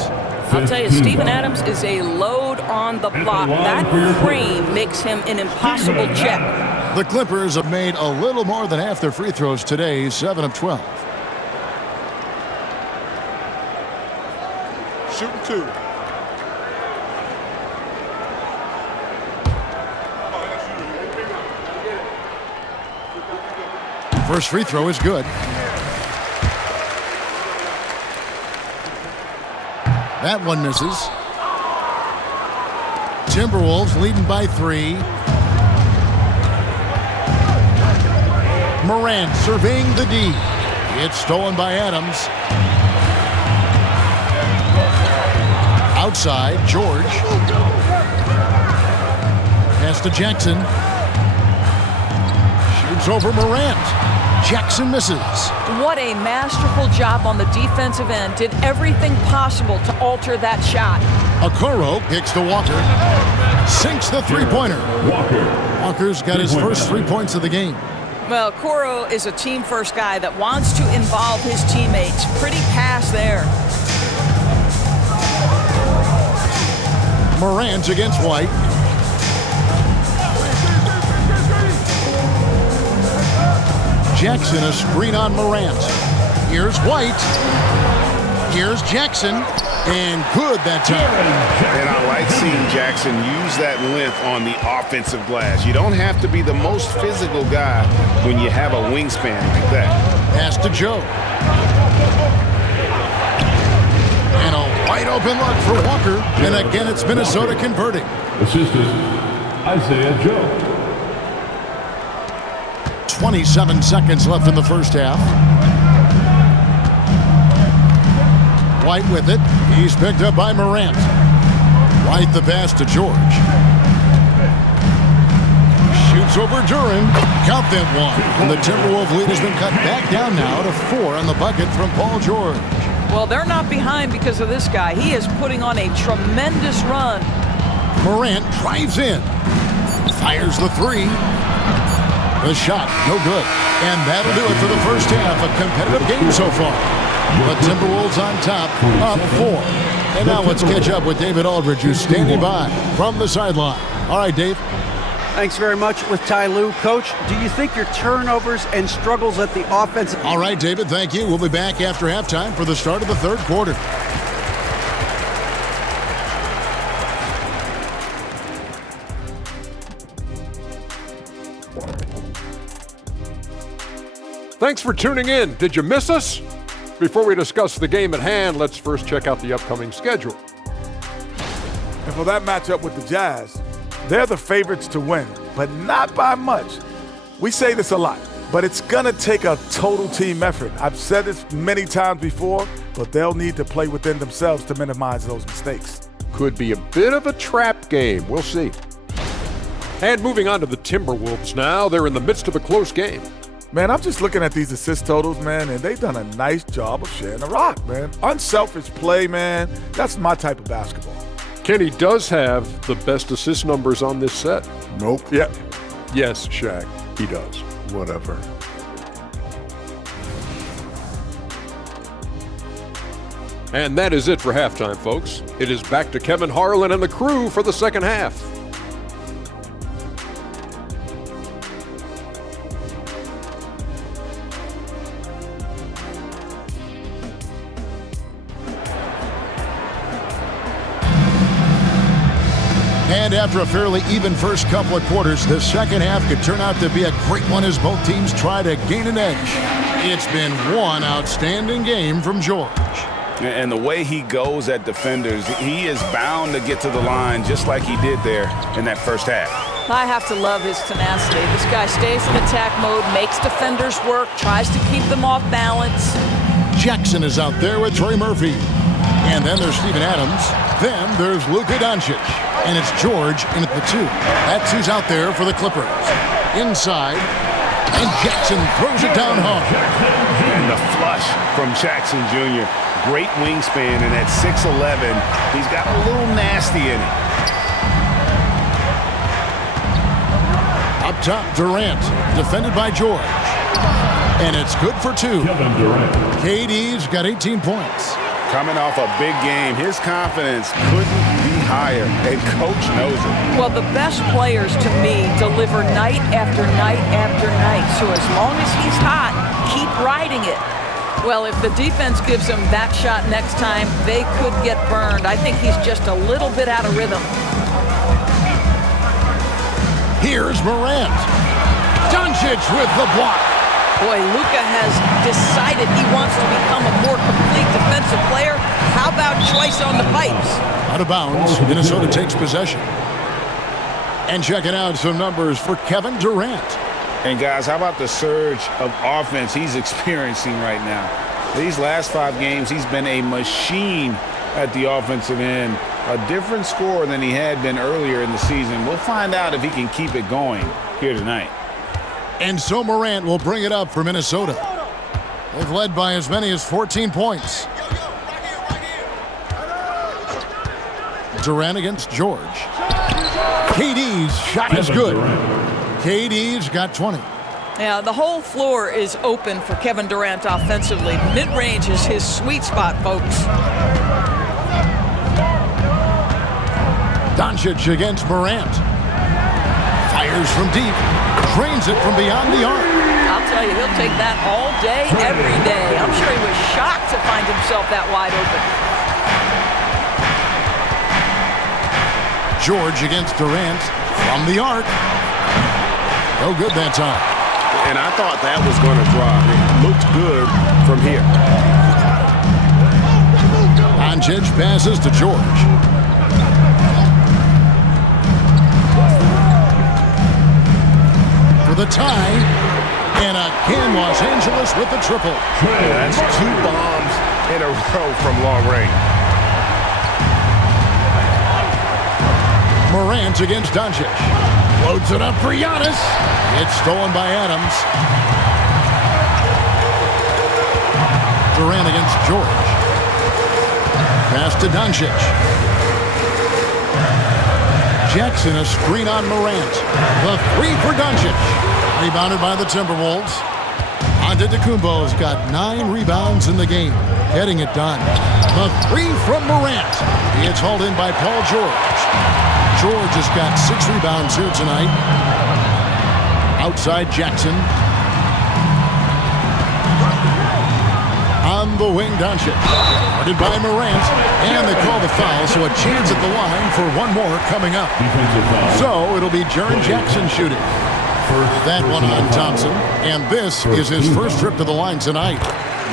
I'll tell you, Steven Adams is a load on the block. That frame makes him an impossible check. The Clippers have made a little more than half their free throws today, 7 of 12. Shooting 2. First free throw is good. That one misses. Timberwolves leading by 3. Morant surveying the D. It's stolen by Adams. Outside, George. Pass to Jackson. Shoots over Morant. Jackson misses. What a masterful job on the defensive end. Did everything possible to alter that shot. Okoro kicks to Walker. Sinks the three-pointer. Walker's got his first 3 points of the game. Well, Okoro is a team-first guy that wants to involve his teammates. Pretty pass there. Morant against White. Jackson, a screen on Morant. Here's White. Here's Jackson. And good that time. And I like seeing Jackson use that length on the offensive glass. You don't have to be the most physical guy when you have a wingspan like that. Pass to Joe. And a wide open look for Walker. And again, it's Minnesota converting. Assistant, Isaiah Joe. 27 seconds left in the first half. White with it. He's picked up by Morant. White the pass to George. Shoots over Duran. Count that one. And the Timberwolves lead has been cut back down now to 4 on the bucket from Paul George. Well, they're not behind because of this guy. He is putting on a tremendous run. Morant drives in. Fires the 3. The shot, no good. And that'll do it for the first half. A competitive game so far. The Timberwolves on top, up 4. And now let's catch up with David Aldridge, who's standing by from the sideline. All right, Dave. Thanks very much with Ty Lue. Coach, do you think your turnovers and struggles at the offense... All right, David, thank you. We'll be back after halftime for the start of the third quarter. Thanks for tuning in. Did you miss us? Before we discuss the game at hand, let's first check out the upcoming schedule. And for that matchup with the Jazz, they're the favorites to win, but not by much. We say this a lot, but it's going to take a total team effort. I've said this many times before, but they'll need to play within themselves to minimize those mistakes. Could be a bit of a trap game. We'll see. And moving on to the Timberwolves now. They're in the midst of a close game. Man, I'm just looking at these assist totals, man, and they've done a nice job of sharing the rock, man. Unselfish play, man. That's my type of basketball. Kenny does have the best assist numbers on this set. Nope. Yeah. Yes, Shaq, he does. Whatever. And that is it for halftime, folks. It is back to Kevin Harlan and the crew for the second half. And after a fairly even first couple of quarters, the second half could turn out to be a great one as both teams try to gain an edge. It's been one outstanding game from George. And the way he goes at defenders, he is bound to get to the line just like he did there in that first half. I have to love his tenacity. This guy stays in attack mode, makes defenders work, tries to keep them off balance. Jackson is out there with Trey Murphy. And then there's Steven Adams. Then there's Luka Doncic. And it's George in at the 2. That's who's out there for the Clippers. Inside. And Jackson throws it down hard. And the flush from Jackson Jr. Great wingspan, and at 6'11", he's got a little nasty in it. Up top, Durant, defended by George. And it's good for 2. Kevin Durant. KD's got 18 points. Coming off a big game, his confidence couldn't be higher, and Coach knows it. Well, the best players to me deliver night after night after night. So as long as he's hot, keep riding it. Well, if the defense gives him that shot next time, they could get burned. I think he's just a little bit out of rhythm. Here's Morant. Doncic with the block. Boy, Luka has decided he wants to become a more complete defensive player. How about choice on the pipes? Out of bounds. Minnesota takes possession. And checking out some numbers for Kevin Durant. And guys, how about the surge of offense he's experiencing right now? These last 5 games, he's been a machine at the offensive end. A different scorer than he had been earlier in the season. We'll find out if he can keep it going here tonight. And so Morant will bring it up for Minnesota. They've led by as many as 14 points. Durant against George. KD's shot is good. KD's got 20. Yeah, the whole floor is open for Kevin Durant offensively. Mid-range is his sweet spot, folks. Doncic against Morant. Fires from deep. Drains it from beyond the arc. I'll tell you, he'll take that all day, every day. I'm sure he was shocked to find himself that wide open. George against Durant from the arc. No good that time. And I thought that was going to drop. It looked good from here. Doncic passes to George. For the tie. And again, Los Angeles with the triple. That's 2 bombs in a row from long range. Morant against Doncic. Loads it up for Giannis. It's stolen by Adams. Durant against George. Pass to Doncic. Jackson, a screen on Morant. The 3 for Doncic. Rebounded by the Timberwolves. Antetokounmpo's got 9 rebounds in the game. Getting it done. The 3 from Morant. It's hauled in by Paul George. George has got 6 rebounds here tonight. Outside Jackson. On the wing, Doncic. Guarded by Morant. And they call the foul, so a chance at the line for one more coming up. So it'll be Jaren Jackson shooting. That one on Thompson. And this is his first trip to the line tonight.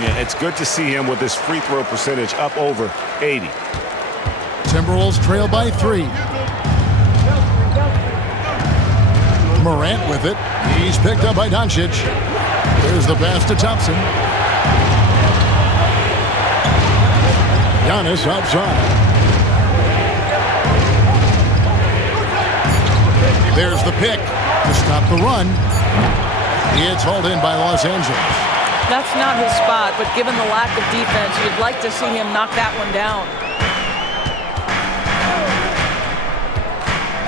Yeah, it's good to see him with his free throw percentage up over 80. Timberwolves trail by 3. Morant with it. He's picked up by Doncic. There's the pass to Thompson. Giannis outside. There's the pick to stop the run. It's hauled in by Los Angeles. That's not his spot, but given the lack of defense, you'd like to see him knock that one down.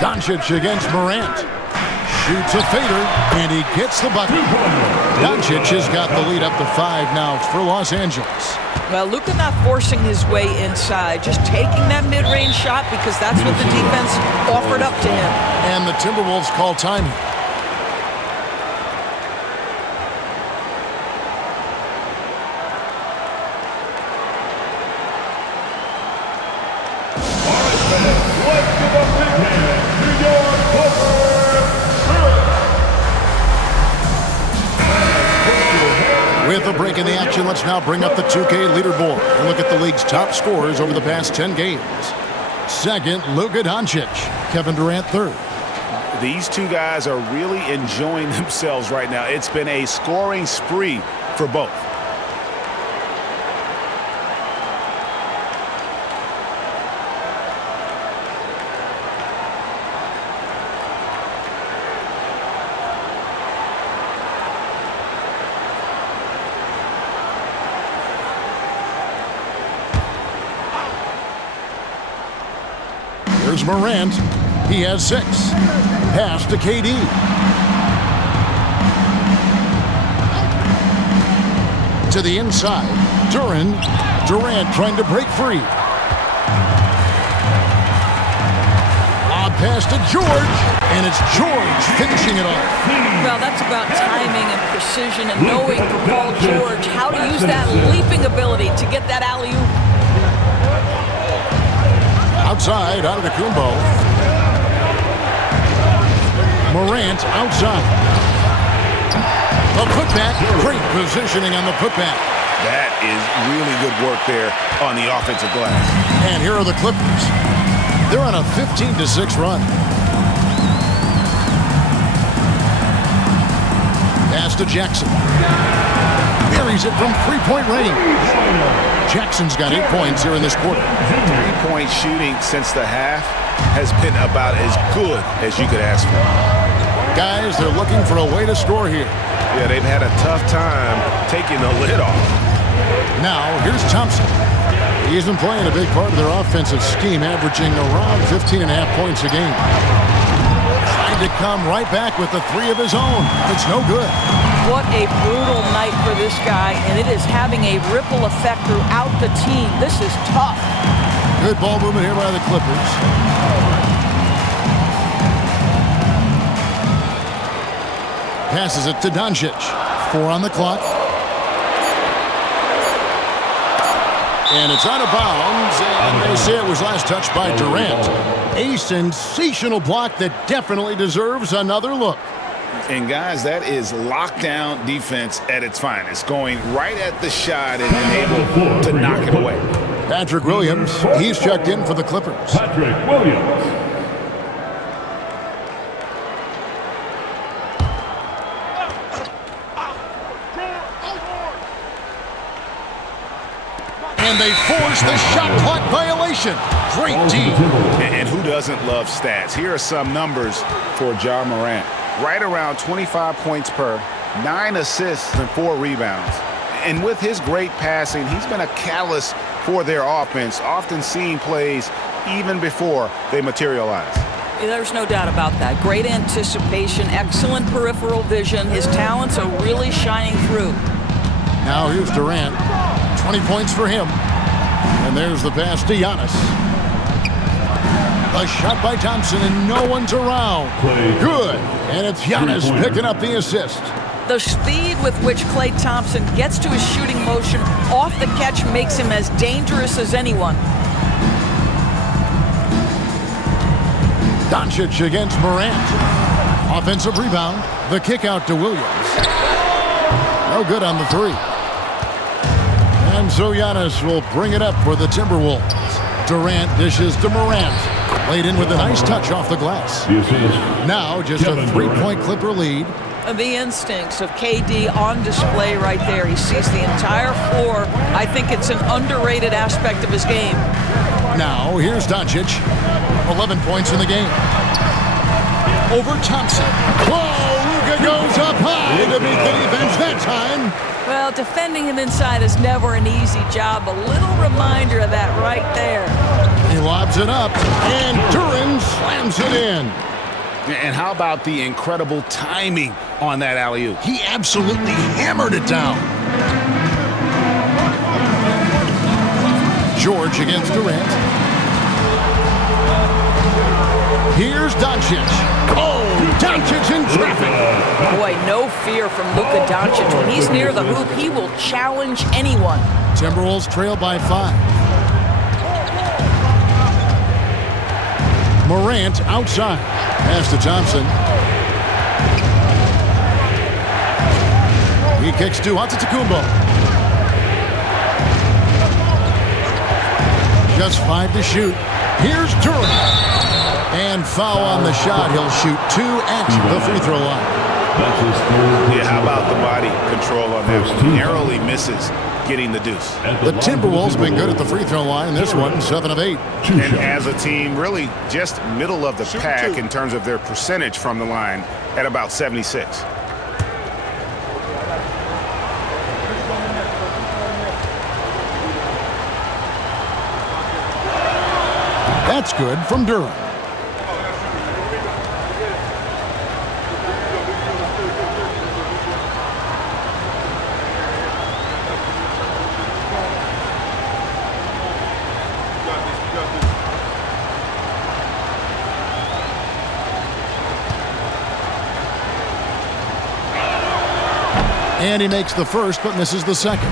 Doncic against Morant. Shoots a fader, and he gets the bucket. Doncic has got the lead up to 5 now for Los Angeles. Well, Luka not forcing his way inside, just taking that mid-range shot because that's what the defense offered up to him. And the Timberwolves call time. With a break in the action, let's now bring up the 2K leaderboard and look at the league's top scorers over the past 10 games. Second, Luka Doncic. Kevin Durant third. These 2 guys are really enjoying themselves right now. It's been a scoring spree for both. Here's Morant. He has 6. Pass to KD. To the inside. Duran Durant trying to break free. Lob pass to George, and it's George finishing it off. Well, that's about timing and precision and knowing for Paul George how to use that leaping ability to get that alley-oop. Outside, out of the Kumbo. Morant outside. The putback, great positioning on the putback. That is really good work there on the offensive glass. And here are the Clippers. They're on a 15-6 run. Pass to Jackson. Buries it from three-point range. Jackson's got 8 points here in this quarter. Three-point shooting since the half has been about as good as you could ask for. Guys, they're looking for a way to score here. Yeah, they've had a tough time taking the lid off. Now, here's Thompson. He's been playing a big part of their offensive scheme, averaging around 15.5 points a game. Trying to come right back with the three of his own. It's no good. What a brutal night for this guy, and it is having a ripple effect throughout the team. This is tough. Good ball movement here by the Clippers. Passes it to Doncic. 4 on the clock. And it's out of bounds, and they say it was last touched by Durant. A sensational block that definitely deserves another look. And guys, that is lockdown defense at its finest, going right at the shot and able to knock it away. Patrick Williams, he's checked in for the Clippers. Patrick Williams. And they force the shot clock violation. Great D. And who doesn't love stats? Here are some numbers for Ja Morant. Right around 25 points per, 9 assists and 4 rebounds. And with his great passing, he's been a catalyst for their offense, often seeing plays even before they materialize. There's no doubt about that. Great anticipation, excellent peripheral vision. His talents are really shining through. Now here's Durant. 20 points for him. And there's the pass to Giannis. A shot by Thompson, and no one's around. Good. And it's Giannis picking up the assist. The speed with which Klay Thompson gets to his shooting motion off the catch makes him as dangerous as anyone. Doncic against Morant. Offensive rebound. The kick out to Williams. No good on the three. And so Giannis will bring it up for the Timberwolves. Durant dishes to Morant. Laid in with a nice touch off the glass. Now just a 3-point Clipper lead. The instincts of KD on display right there. He sees the entire floor. I think it's an underrated aspect of his game. Now here's Doncic. 11 points in the game. Over Thompson. Whoa, Luka goes up high to beat the defense that time. Well, defending him inside is never an easy job. A little reminder of that right there. He lobs it up, and Duran slams it in. And how about the incredible timing on that alley-oop? He absolutely hammered it down. George against Durant. Here's Doncic. Oh, Doncic in traffic. Boy, no fear from Luka Doncic. When he's near the hoop, he will challenge anyone. Timberwolves trail by 5. Morant outside. Pass to Thompson. He kicks to Antetokounmpo. Just 5 to shoot. Here's Durant. And foul on the shot. He'll shoot 2 at the free throw line. Yeah, how about the body control on that one? Narrowly misses getting the deuce. The Timberwolves been good at the free throw line. This one, 7 of 8. And as a team, really just middle of the pack in terms of their percentage from the line at about 76. That's good from Durham. And he makes the first but misses the second.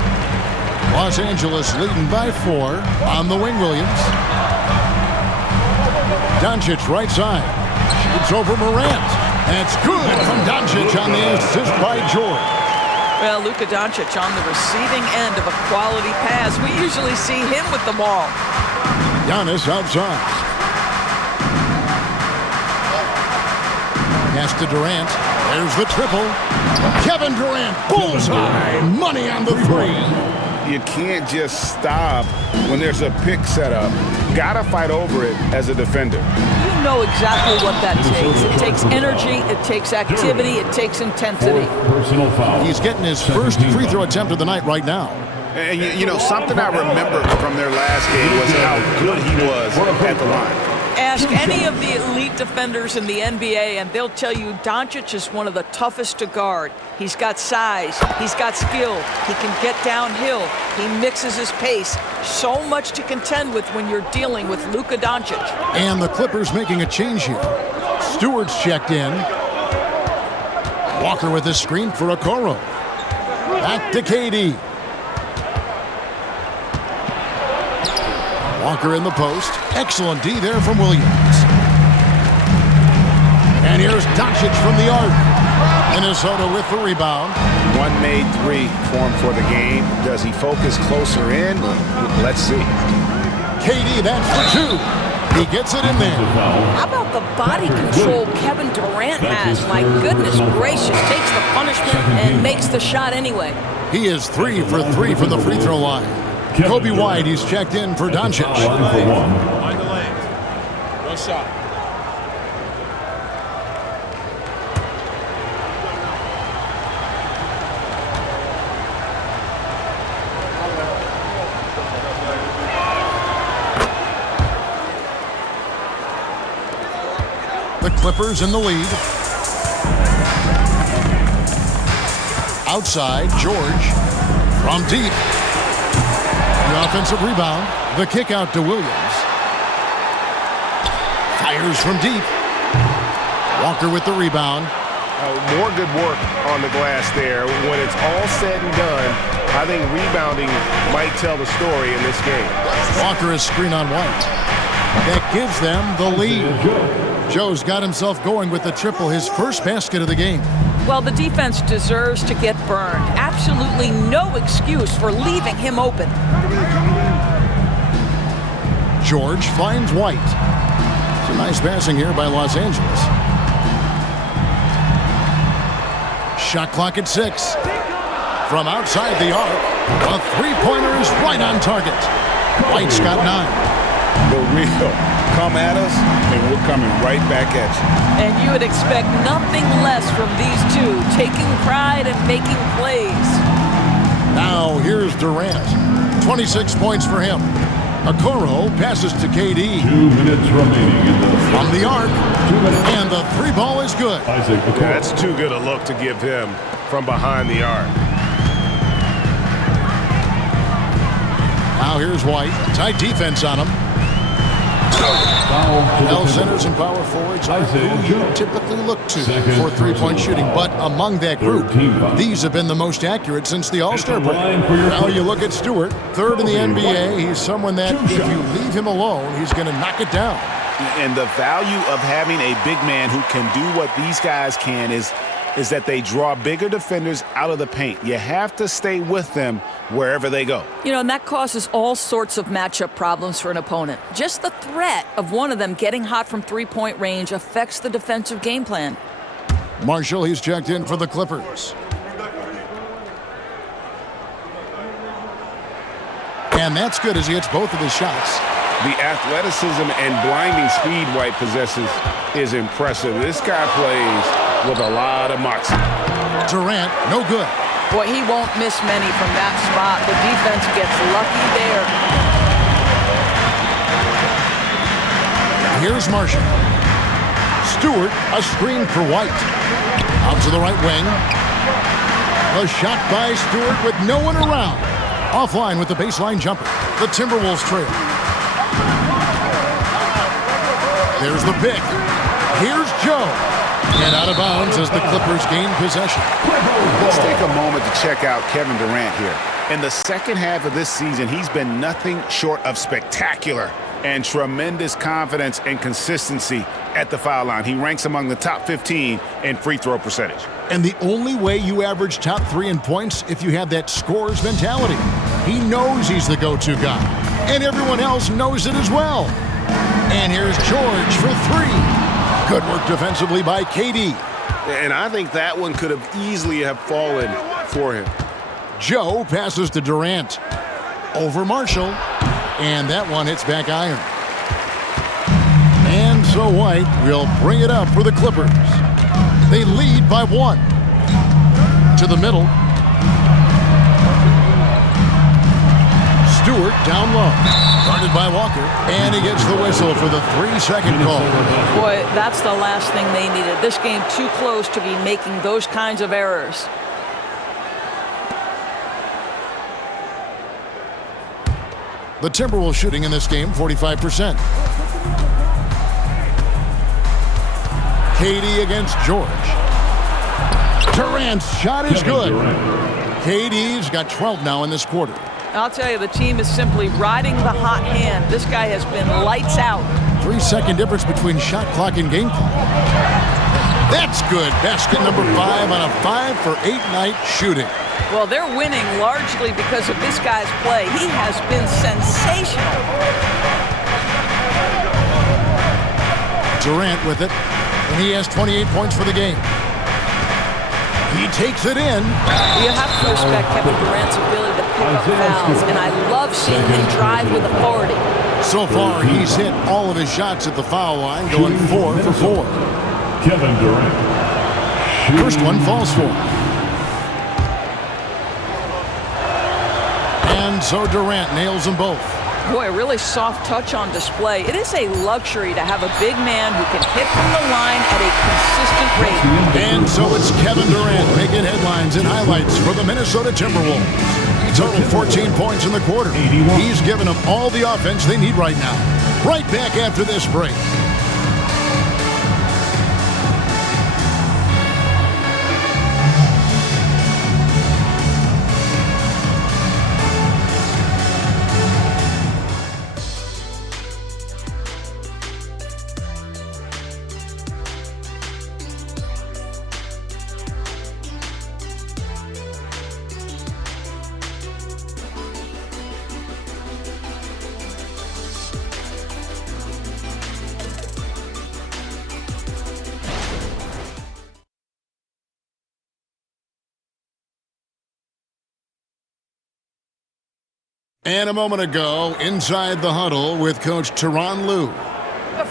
Los Angeles leading by 4 on the wing, Williams. Doncic right side. Shoots over Morant. That's good from Doncic on the assist by George. Well, Luka Doncic on the receiving end of a quality pass. We usually see him with the ball. Giannis outside. Pass to Durant. There's the triple. Kevin Durant, bullseye. Money on the three. You can't just stop when there's a pick set up. Gotta fight over it as a defender. You know exactly what that takes. It takes energy, it takes activity, it takes intensity. Personal foul. He's getting his first free throw attempt of the night right now. And you know, something I remember from their last game was how good he was at the line. Ask any of the elite defenders in the NBA and they'll tell you Doncic is one of the toughest to guard. He's got size, he's got skill, he can get downhill, he mixes his pace. So much to contend with when you're dealing with Luka Doncic. And the Clippers making a change here. Stewart's checked in. Walker with a screen for Okoro. Back to KD. Walker in the post. Excellent D there from Williams. And here's Doncic from the arc. Minnesota with the rebound. One made three for him for the game. Does he focus closer in? Let's see. KD, that's for 2. He gets it in there. How about the body control Kevin Durant has? My goodness gracious. Takes the punishment and makes the shot anyway. He is 3 for 3 from the free throw line. Kobe White, he's checked in for Doncic. Behind the legs. One shot. The Clippers in the lead. Outside, George from deep. The offensive rebound. The kick out to Williams. Fires from deep. Walker with the rebound. More good work on the glass there. When it's all said and done, I think rebounding might tell the story in this game. Walker is screen on White. That gives them the lead. Joe's got himself going with the triple, his first basket of the game. Well, the defense deserves to get burned. Absolutely no excuse for leaving him open. George finds White. Some nice passing here by Los Angeles. Shot clock at 6. From outside the arc, a three-pointer is right on target. White's got 9. The real. Come at us, and we're coming right back at you. And you would expect nothing less from these two, taking pride and making plays. Now here's Durant. 26 points for him. Okoro passes to KD. 2 minutes remaining in the From the arc. And the three ball is good. That's too good a look to give him from behind the arc. Now here's White. Tight defense on him. L centers and power forwards are who you typically look to for three-point shooting, but among that group, these have been the most accurate since the All-Star break. Now you look at Stewart, third in the NBA. He's someone that if you leave him alone, he's going to knock it down. And the value of having a big man who can do what these guys can is that they draw bigger defenders out of the paint. You have to stay with them wherever they go. You know, and that causes all sorts of matchup problems for an opponent. Just the threat of one of them getting hot from three-point range affects the defensive game plan. Marshall, he's checked in for the Clippers. And that's good as he hits both of his shots. The athleticism and blinding speed White possesses is impressive. This guy plays with a lot of moxie. Durant, no good. Boy, he won't miss many from that spot. The defense gets lucky there. Here's Marshall. Stewart, a screen for White. Out to the right wing. A shot by Stewart with no one around. Offline with the baseline jumper. The Timberwolves trail. There's the pick. Here's Joe. And out of bounds as the Clippers gain possession. Let's take a moment to check out Kevin Durant here. In the second half of this season, he's been nothing short of spectacular and tremendous confidence and consistency at the foul line. He ranks among the top 15 in free throw percentage. And the only way you average top 3 in points if you have that scorer's mentality. He knows he's the go-to guy, and everyone else knows it as well. And here's George for 3. Good work defensively by KD. And I think that one could have easily have fallen for him. Joe passes to Durant. Over Marshall. And that one hits back iron. And so White will bring it up for the Clippers. They lead by 1. To the middle. Stewart down low. Guarded by Walker. And he gets the whistle for the 3-second call. Boy, that's the last thing they needed. This game too close to be making those kinds of errors. The Timberwolves shooting in this game, 45%. KD against George. Durant's shot is good. KD's got 12 now in this quarter. I'll tell you, the team is simply riding the hot hand. This guy has been lights out. 3-second difference between shot clock and game clock. That's good. Basket number 5 on a 5-for-8 night shooting. Well, they're winning largely because of this guy's play. He has been sensational. Durant with it, and he has 28 points for the game. He takes it in. You have to respect Kevin Durant's ability to pick up fouls, and I love seeing him drive with authority. So far, he's hit all of his shots at the foul line, going 4 for 4. Kevin Durant. First one falls for him. And so Durant nails them both. Boy, a really soft touch on display. It is a luxury to have a big man who can hit from the line at a consistent rate. And so it's Kevin Durant making headlines and highlights for the Minnesota Timberwolves. He totaled 14 points in the quarter. He's given them all the offense they need right now. Right back after this break. And a moment ago, inside the huddle with Coach Tyronn Lue.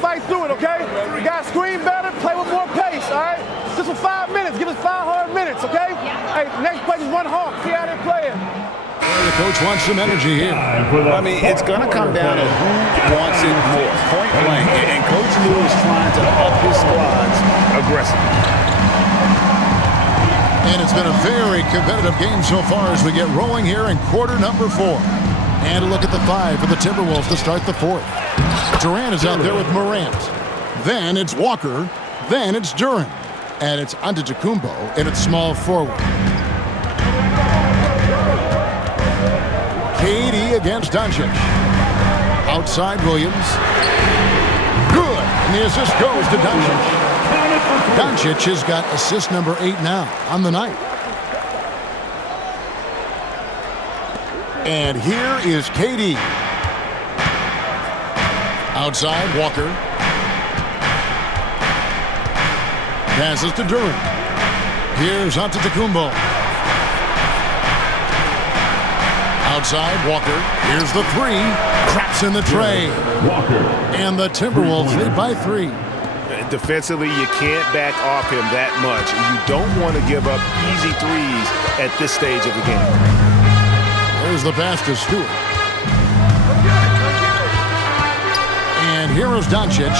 Fight through it, okay? You guys scream better, play with more pace, all right? Just for 5 minutes. Give us 5 hard minutes, okay? Hey, next play is run hard. See how they're playing. The coach wants some energy here. I mean, it's going to come down to who wants it more, point blank. And Coach Lue is trying to up his squads aggressively. And it's been a very competitive game so far as we get rolling here in quarter number 4. And a look at the 5 for the Timberwolves to start the 4th. Durant is out there with Morant. Then it's Walker. Then it's Duran. And it's Antetokounmpo in its small forward. KD against Doncic. Outside Williams. Good. And the assist goes to Doncic. Doncic has got assist number 8 now on the night. And here is KD. Outside, Walker. Passes to Duran. Here's Antetokounmpo. Outside, Walker. Here's the 3. Traps in the tray. Walker. And the Timberwolves lead by 3. Defensively, you can't back off him that much. You don't want to give up easy threes at this stage of the game. There's the pass to Stewart. And here is Doncic.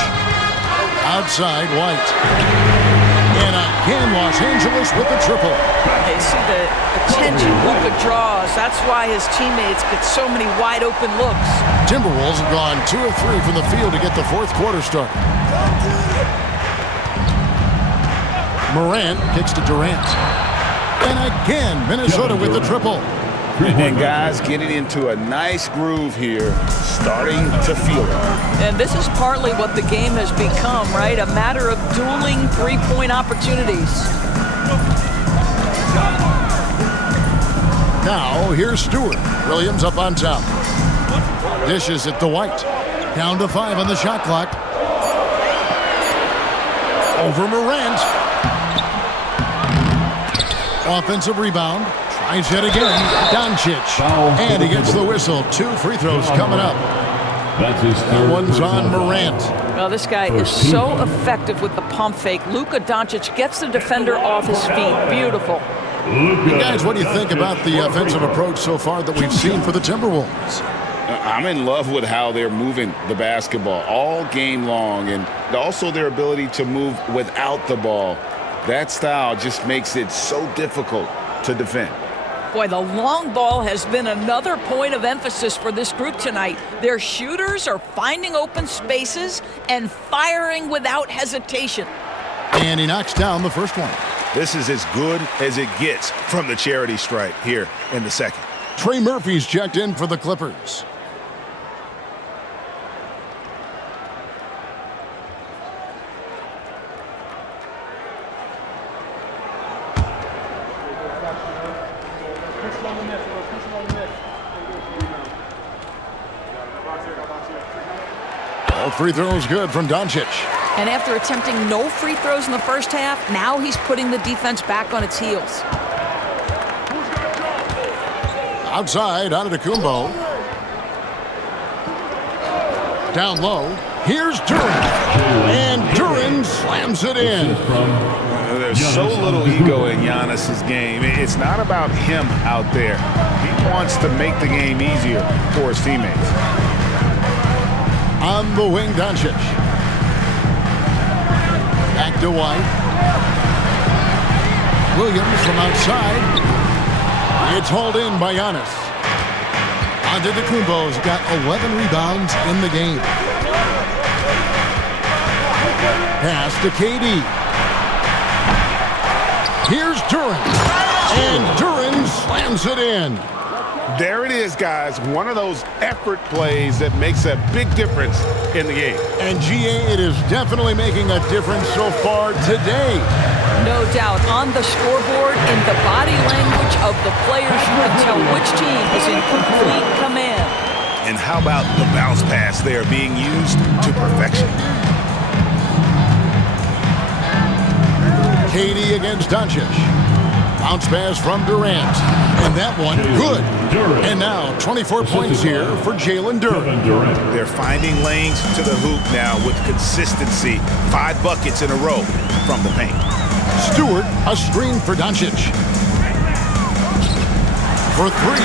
Outside, White. And again, Los Angeles with the triple. You see the attention Luka draws. That's why his teammates get so many wide open looks. Timberwolves have gone 2 of 3 from the field to get the 4th quarter started. Morant kicks to Durant. And again, Minnesota with the triple. And guys getting into a nice groove here, starting to feel it. And this is partly what the game has become, right? A matter of dueling three-point opportunities. Now, here's Stewart. Williams up on top. Dishes it to White. Down to 5 on the shot clock. Over Morant. Offensive rebound. Tries it again. Doncic. And he gets the whistle. 2 free throws coming up. That one's on Morant. Well, this guy is so effective with the pump fake. Luka Doncic gets the defender off his feet. Beautiful. You guys, what do you think about the offensive approach so far that we've seen for the Timberwolves? I'm in love with how they're moving the basketball all game long, and also their ability to move without the ball. That style just makes it so difficult to defend. Boy, the long ball has been another point of emphasis for this group tonight. Their shooters are finding open spaces and firing without hesitation. And he knocks down the first one. This is as good as it gets from the charity stripe here in the second. Trey Murphy's checked in for the Clippers. All free throws good from Doncic. And after attempting no free throws in the first half, now he's putting the defense back on its heels. Outside, Antetokounmpo. Down low. Here's Duran. And Duran slams it in. There's so little ego in Giannis's game. It's not about him out there. He wants to make the game easier for his teammates. On the wing, Doncic. Back to White. Williams from outside. It's hauled in by Giannis. Antetokounmpo's got 11 rebounds in the game. Pass to KD. Here's Duran. And Duran slams it in. There it is, guys. One of those effort plays that makes a big difference in the game. And GA, it is definitely making a difference so far today. No doubt. On the scoreboard, in the body language of the players, you can tell which team is in complete command. And how about the bounce pass there being used to perfection? KD against Doncic. Bounce pass from Durant. And that one, good. And now 24 points here for Jalen Duran. They're finding lanes to the hoop now with consistency. 5 buckets in a row from the paint. Stewart, a screen for Doncic. For 3.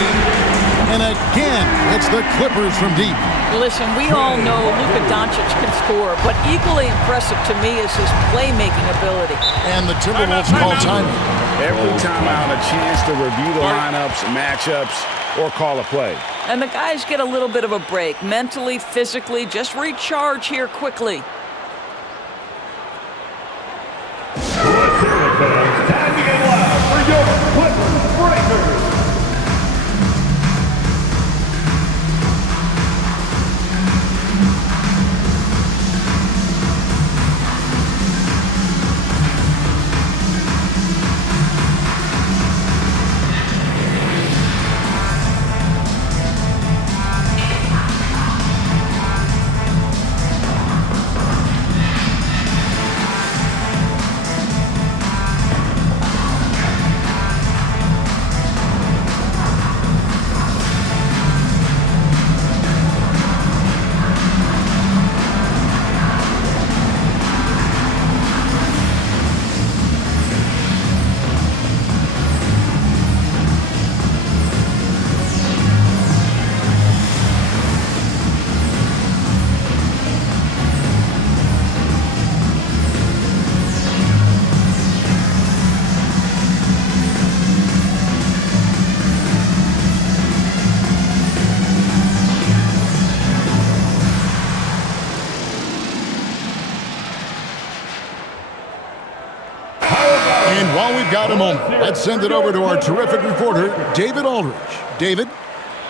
And again, it's the Clippers from deep. Listen, we all know Luka Doncic can score, but equally impressive to me is his playmaking ability. And the Timberwolves call timing. Every time out, a chance to review the lineups, matchups, or call a play. And the guys get a little bit of a break, mentally, physically, just recharge here quickly. Tagging in live for your Clippers Breakers. And while we've got a moment, let's send it over to our terrific reporter, David Aldridge. David?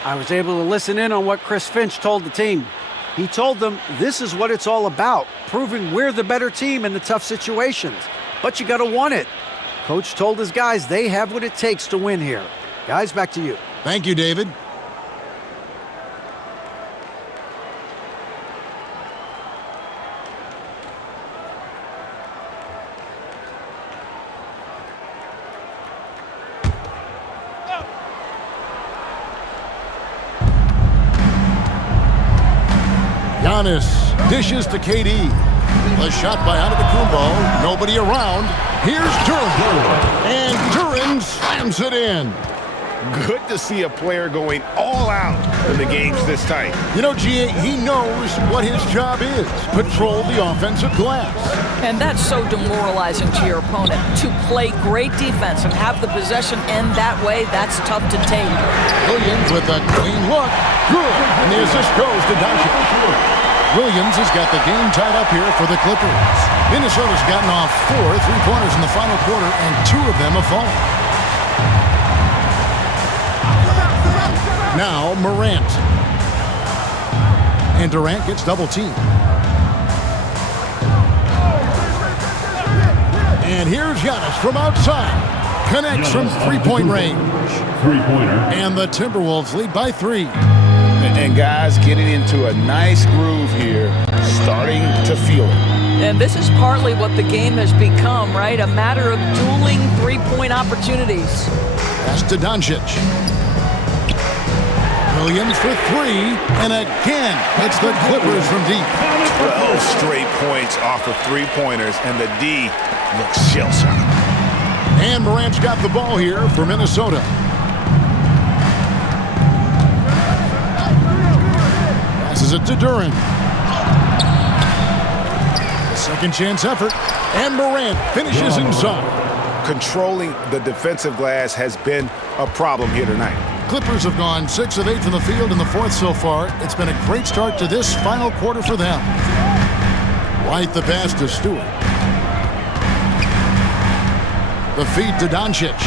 I was able to listen in on what Chris Finch told the team. He told them this is what it's all about, proving we're the better team in the tough situations. But you got to want it. Coach told his guys they have what it takes to win here. Guys, back to you. Thank you, David. Giannis dishes to KD. The shot by Antetokounmpo. Nobody around. Here's Duran. And Duran slams it in. Good to see a player going all out in the games this tight. You know, G.A., he knows what his job is. Patrol the offensive glass. And that's so demoralizing to your opponent. To play great defense and have the possession end that way, that's tough to take. Williams with a clean look. Good. And the assist goes to Doncic. Williams has got the game tied up here for the Clippers. Minnesota's gotten off 4 3-pointers in the final quarter, and 2 of them have fallen. Now Morant. And Durant gets double-teamed. And here's Giannis from outside. Connects from three-point range. Three-pointer. And the Timberwolves lead by 3. And guys getting into a nice groove here, starting to feel it. And this is partly what the game has become, right? A matter of dueling three-point opportunities. Pass to Doncic. Williams for 3, and again, it's the Clippers from deep. 12 straight points off of three-pointers, and the D looks shell-shocked. And Morant's got the ball here for Minnesota. Passes it to Duran. Second chance effort, and Morant finishes inside. Controlling the defensive glass has been a problem here tonight. Clippers have gone 6 of 8 from the field in the fourth so far. It's been a great start to this final quarter for them. White the pass to Stewart. The feed to Doncic.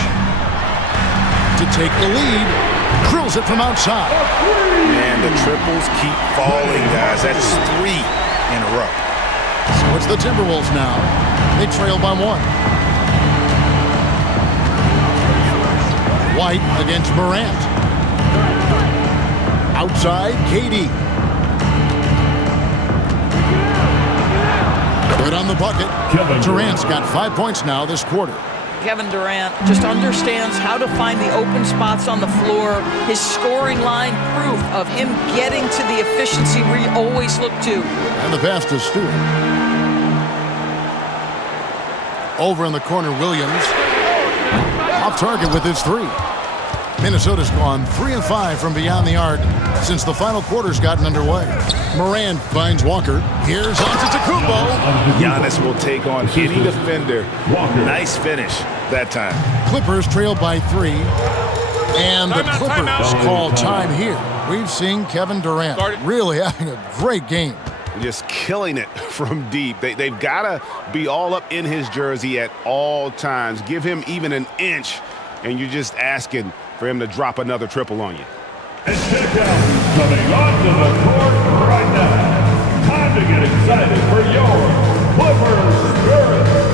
To take the lead. Drills it from outside. Man, the triples keep falling, guys. That's 3 in a row. So it's the Timberwolves now. They trail by 1. White against Morant. Outside, KD. Good on the bucket. Durant's got 5 points now this quarter. Kevin Durant just understands how to find the open spots on the floor. His scoring line proof of him getting to the efficiency we always look to. And the pass to Stewart. Over in the corner, Williams. Off target with his 3. Minnesota's gone 3 of 5 from beyond the arc since the final quarter's gotten underway. Morant finds Walker. Here's Antetokounmpo. Giannis will take on any defender. Nice finish that time. Clippers trail by 3. And the Clippers call time here. We've seen Kevin Durant really having a great game. Just killing it from deep. They've got to be all up in his jersey at all times. Give him even an inch, and you're just asking for him to drop another triple on you. And check out coming onto the court right now. Time to get excited for your Clippers Spirit.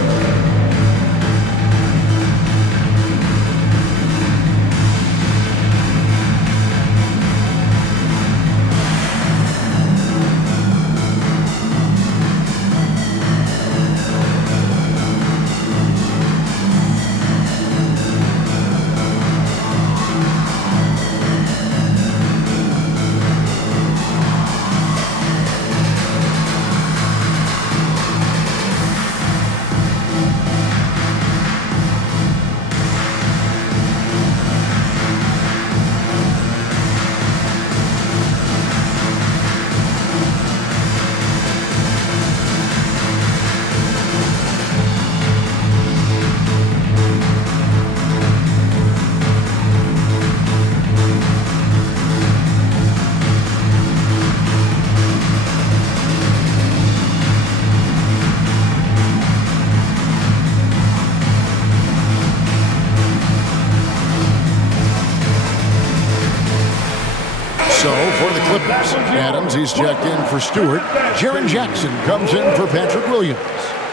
Clippers. Adams, he's checked in for Stewart. Jaren Jackson comes in for Patrick Williams.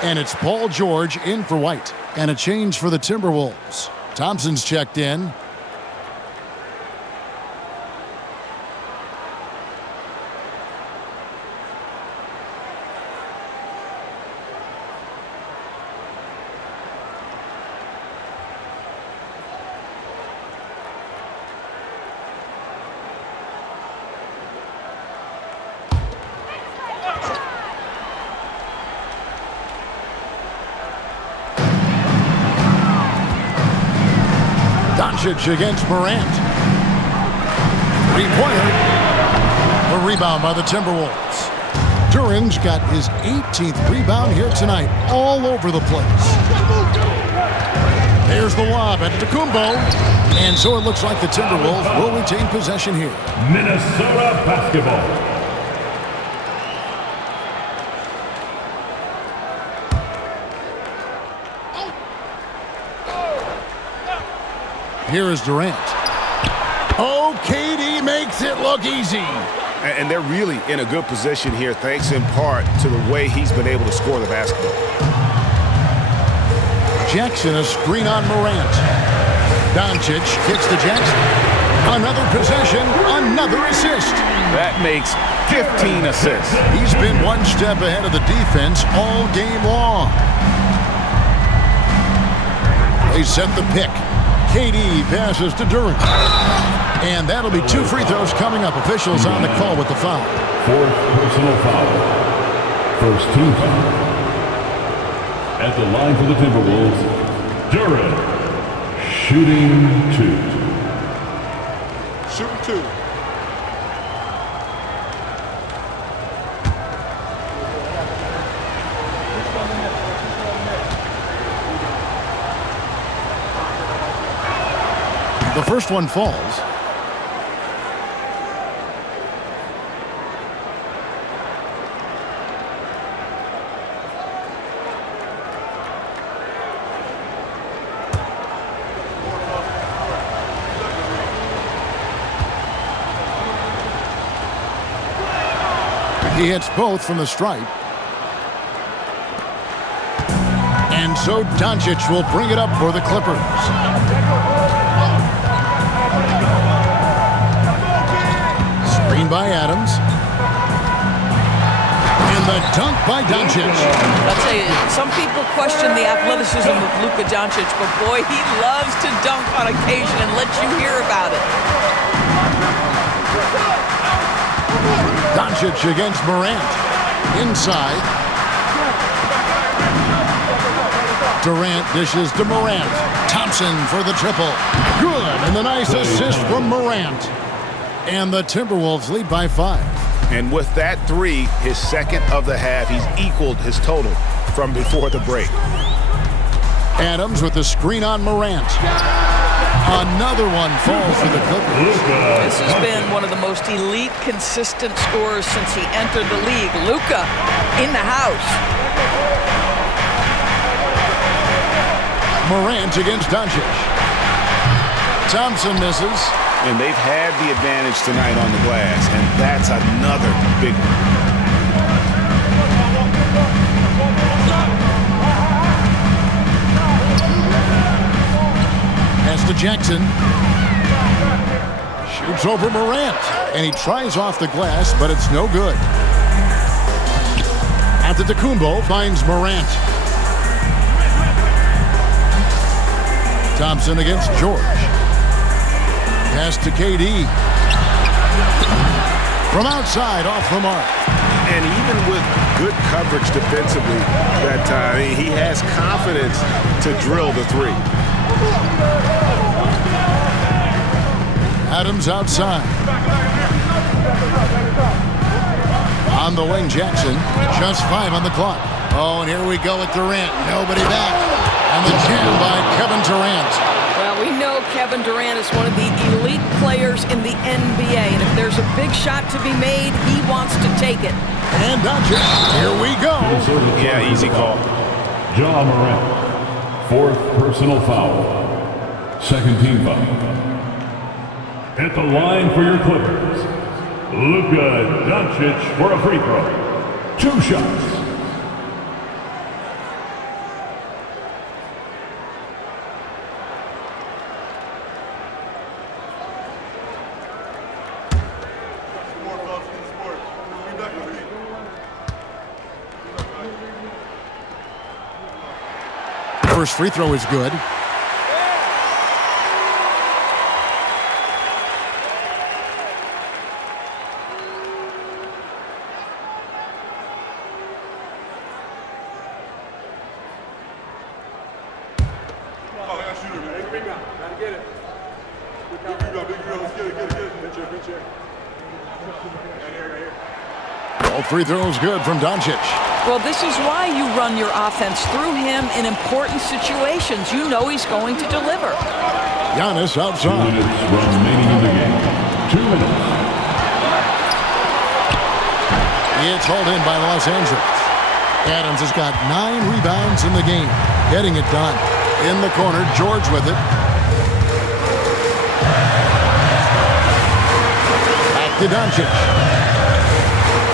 And it's Paul George in for White. And a change for the Timberwolves. Thompson's checked in. Doncic against Morant. Three-pointer. The rebound by the Timberwolves. Duran's got his 18th rebound here tonight, all over the place. There's the lob at Antetokounmpo. And so it looks like the Timberwolves will retain possession here. Minnesota basketball. Here is Durant. Oh, KD makes it look easy. And they're really in a good position here, thanks in part to the way he's been able to score the basketball. Jackson, a screen on Morant. Doncic kicks to Jackson. Another possession, another assist. That makes 15 assists. He's been one step ahead of the defense all game long. They set the pick. KD passes to Durant. And that'll be 2 free throws coming up. Officials on the call with the foul. 4th personal foul. First team foul. At the line for the Timberwolves, Durant. Shooting 2. Shooting 2. The first one falls. He hits both from the stripe. And so Doncic will bring it up for the Clippers. Screen by Adams. And the dunk by Doncic. I'll tell you, some people question the athleticism of Luka Doncic, but boy, he loves to dunk on occasion and let you hear about it. Doncic against Morant. Inside. Durant dishes to Morant. Thompson for the triple. Good, and the nice assist from Morant. And the Timberwolves lead by 5. And with that 3, his second of the half, he's equaled his total from before the break. Adams with the screen on Morant. Another one falls for the Clippers. This has been one of the most elite, consistent scorers since he entered the league. Luka in the house. Morant against Doncic. Thompson misses. And they've had the advantage tonight on the glass, and that's another big one. Pass to Jackson. Shoots over Morant. And he tries off the glass, but it's no good. Antetokounmpo finds Morant. Thompson against George. Pass to KD. From outside, off the mark. And even with good coverage defensively that time, he has confidence to drill the 3. Adams outside. On the wing, Jackson. Just 5 on the clock. Oh, and here we go with Durant. Nobody back. And the jam by Kevin Durant. Well, we know Kevin Durant is one of the elite players in the NBA, and if there's a big shot to be made, he wants to take it. And Doncic, here we go. Yeah, easy call. Ja Morant, 4th personal foul. Second team foul. At the line for your Clippers, Luka Doncic for a free throw. 2 shots. First free throw is good. All free throws good from Doncic. Well, this is why you run your offense through him in important situations. You know he's going to deliver. Giannis 2 outside. minutes remaining in the game. 2 minutes. It's hauled in by Los Angeles. Adams has got 9 rebounds in the game. Getting it done. In the corner, George with it. Back to Doncic.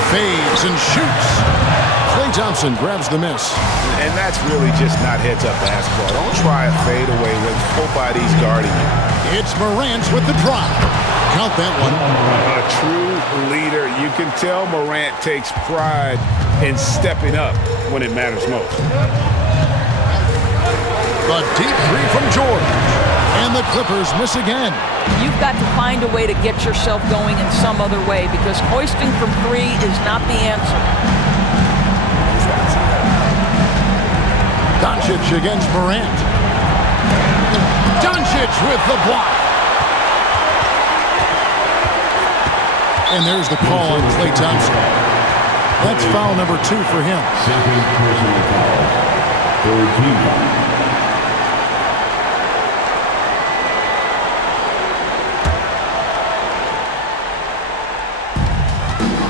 Fades and shoots. Klay Thompson grabs the miss. And that's really just not heads-up basketball. Don't try a fadeaway when nobody's guarding you. It's Morant with the drive. Count that one. A true leader. You can tell Morant takes pride in stepping up when it matters most. The deep three from George. And the Clippers miss again. You've got to find a way to get yourself going in some other way because hoisting from 3 is not the answer. Doncic against Morant. Doncic with the block. And there's the call on Klay Thompson. That's foul number 2 for him. Second personal foul. 3rd team foul.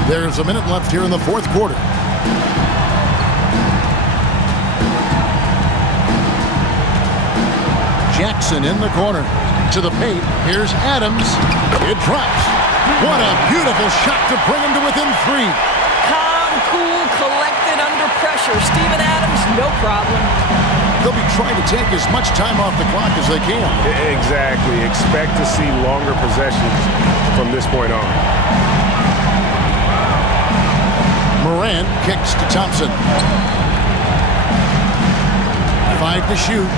There's a minute left here in the 4th quarter. Jackson in the corner. To the paint. Here's Adams. It drops. What a beautiful shot to bring him to within 3. Calm, cool, collected under pressure. Steven Adams, no problem. They'll be trying to take as much time off the clock as they can. Exactly. Expect to see longer possessions from this point on. Morant kicks to Thompson. 5 to shoot.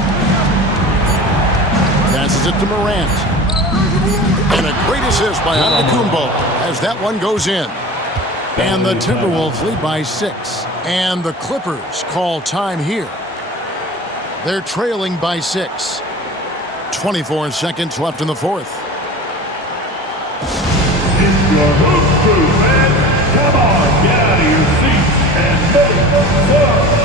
Passes it to Morant. And a great assist by Antetokounmpo as that one goes in. And the Timberwolves lead by 6. And the Clippers call time here. They're trailing by 6. 24 seconds left in the 4th. It's your hoop crew, man. Come on, get out of your seats and make some noise.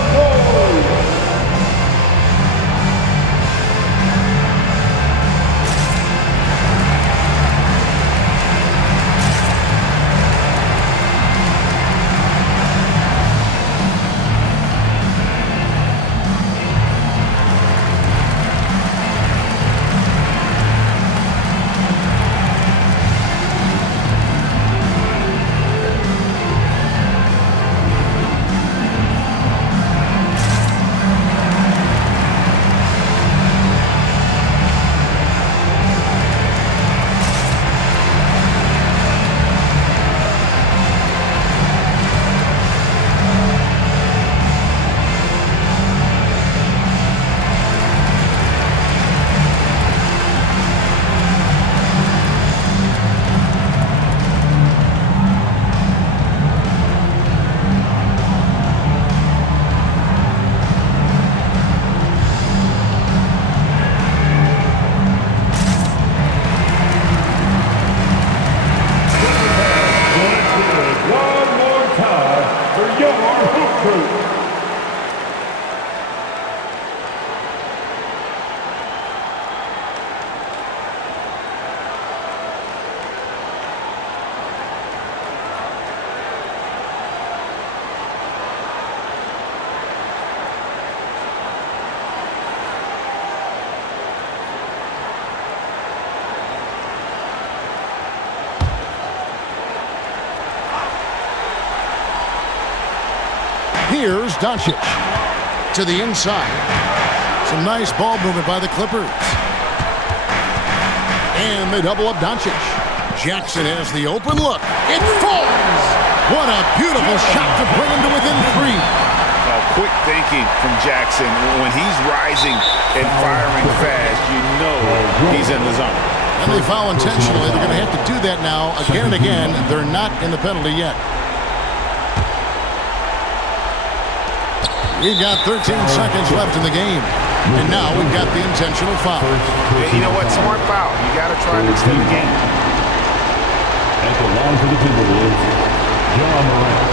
Here's Doncic to the inside. Some nice ball movement by the Clippers. And they double up Doncic. Jackson has the open look. It falls! What a beautiful shot to bring him to within 3. Quick thinking from Jackson. When he's rising and firing fast, you know he's in the zone. And they foul intentionally. They're going to have to do that now again and again. They're not in the penalty yet. We've got 13 seconds left in the game. And now we've got the intentional foul. You know what? Smart foul. You got to try to extend the game. At the line for the Timberwolves, John Morant,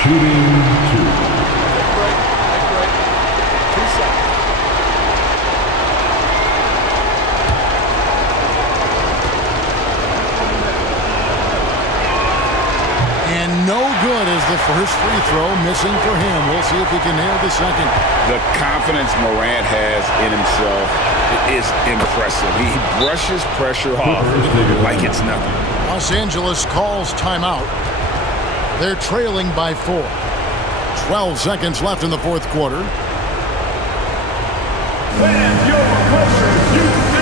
shooting 2. And no good is the first free throw, missing for him. We'll see if he can nail the second. The confidence Morant has in himself is impressive. He brushes pressure off like it's nothing. Los Angeles calls timeout. They're trailing by 4. 12 seconds left in the fourth quarter. And your Clippers, you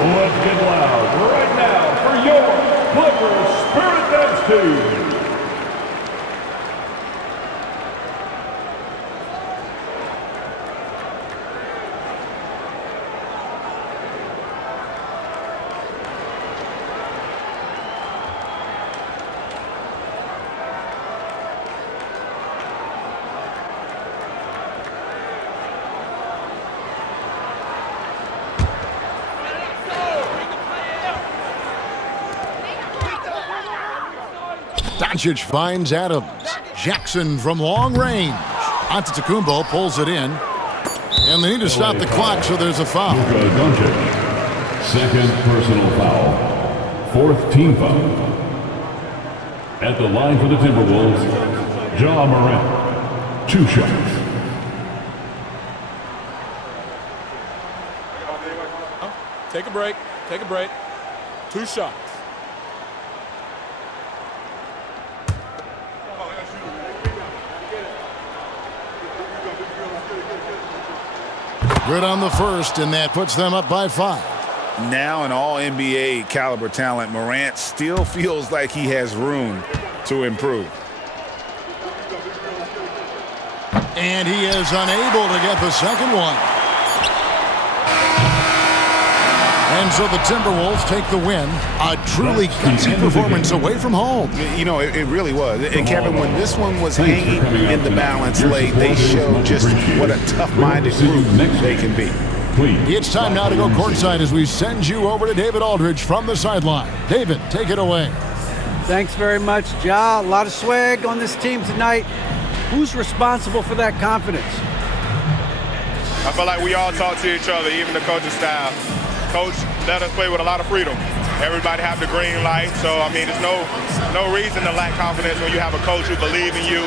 Let's get loud right now for your Clippers Spirit Dance Team. Doncic finds Adams. Jackson from long range. Antetokounmpo pulls it in. And they need to stop the clock, so there's a foul. Doncic. Second personal foul. Fourth team foul. At the line for the Timberwolves, John Morant. 2 shots. Take a break. Take a break. 2 shots. Good on the first, and that puts them up by 5. Now an all-NBA caliber talent, Morant still feels like he has room to improve. And he is unable to get the second one. And so the Timberwolves take the win. A truly gutsy performance away from home. You know, it really was. And Kevin, when this one was hanging in the balance late, they showed just what a tough-minded group they can be. It's time now to go courtside as we send you over to David Aldridge from the sideline. David, take it away. Thanks very much, Ja. A lot of swag on this team tonight. Who's responsible for that confidence? I feel like we all talk to each other, even the coaching staff. Coach let us play with a lot of freedom. Everybody have the green light, so I mean, there's no reason to lack confidence when you have a coach who believes in you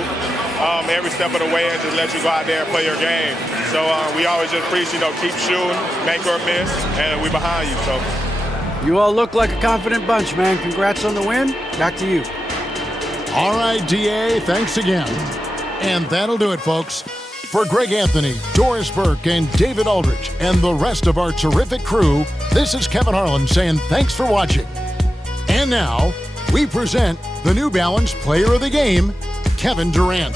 every step of the way and just let you go out there and play your game. So we always just preach, keep shooting, make or miss, and we're behind you. So you all look like a confident bunch, man. Congrats on the win. Back to you. All right, DA, thanks again. And that'll do it, folks. For Greg Anthony, Doris Burke, and David Aldrich, and the rest of our terrific crew, this is Kevin Harlan saying thanks for watching. And now, we present the New Balance Player of the Game, Kevin Durant.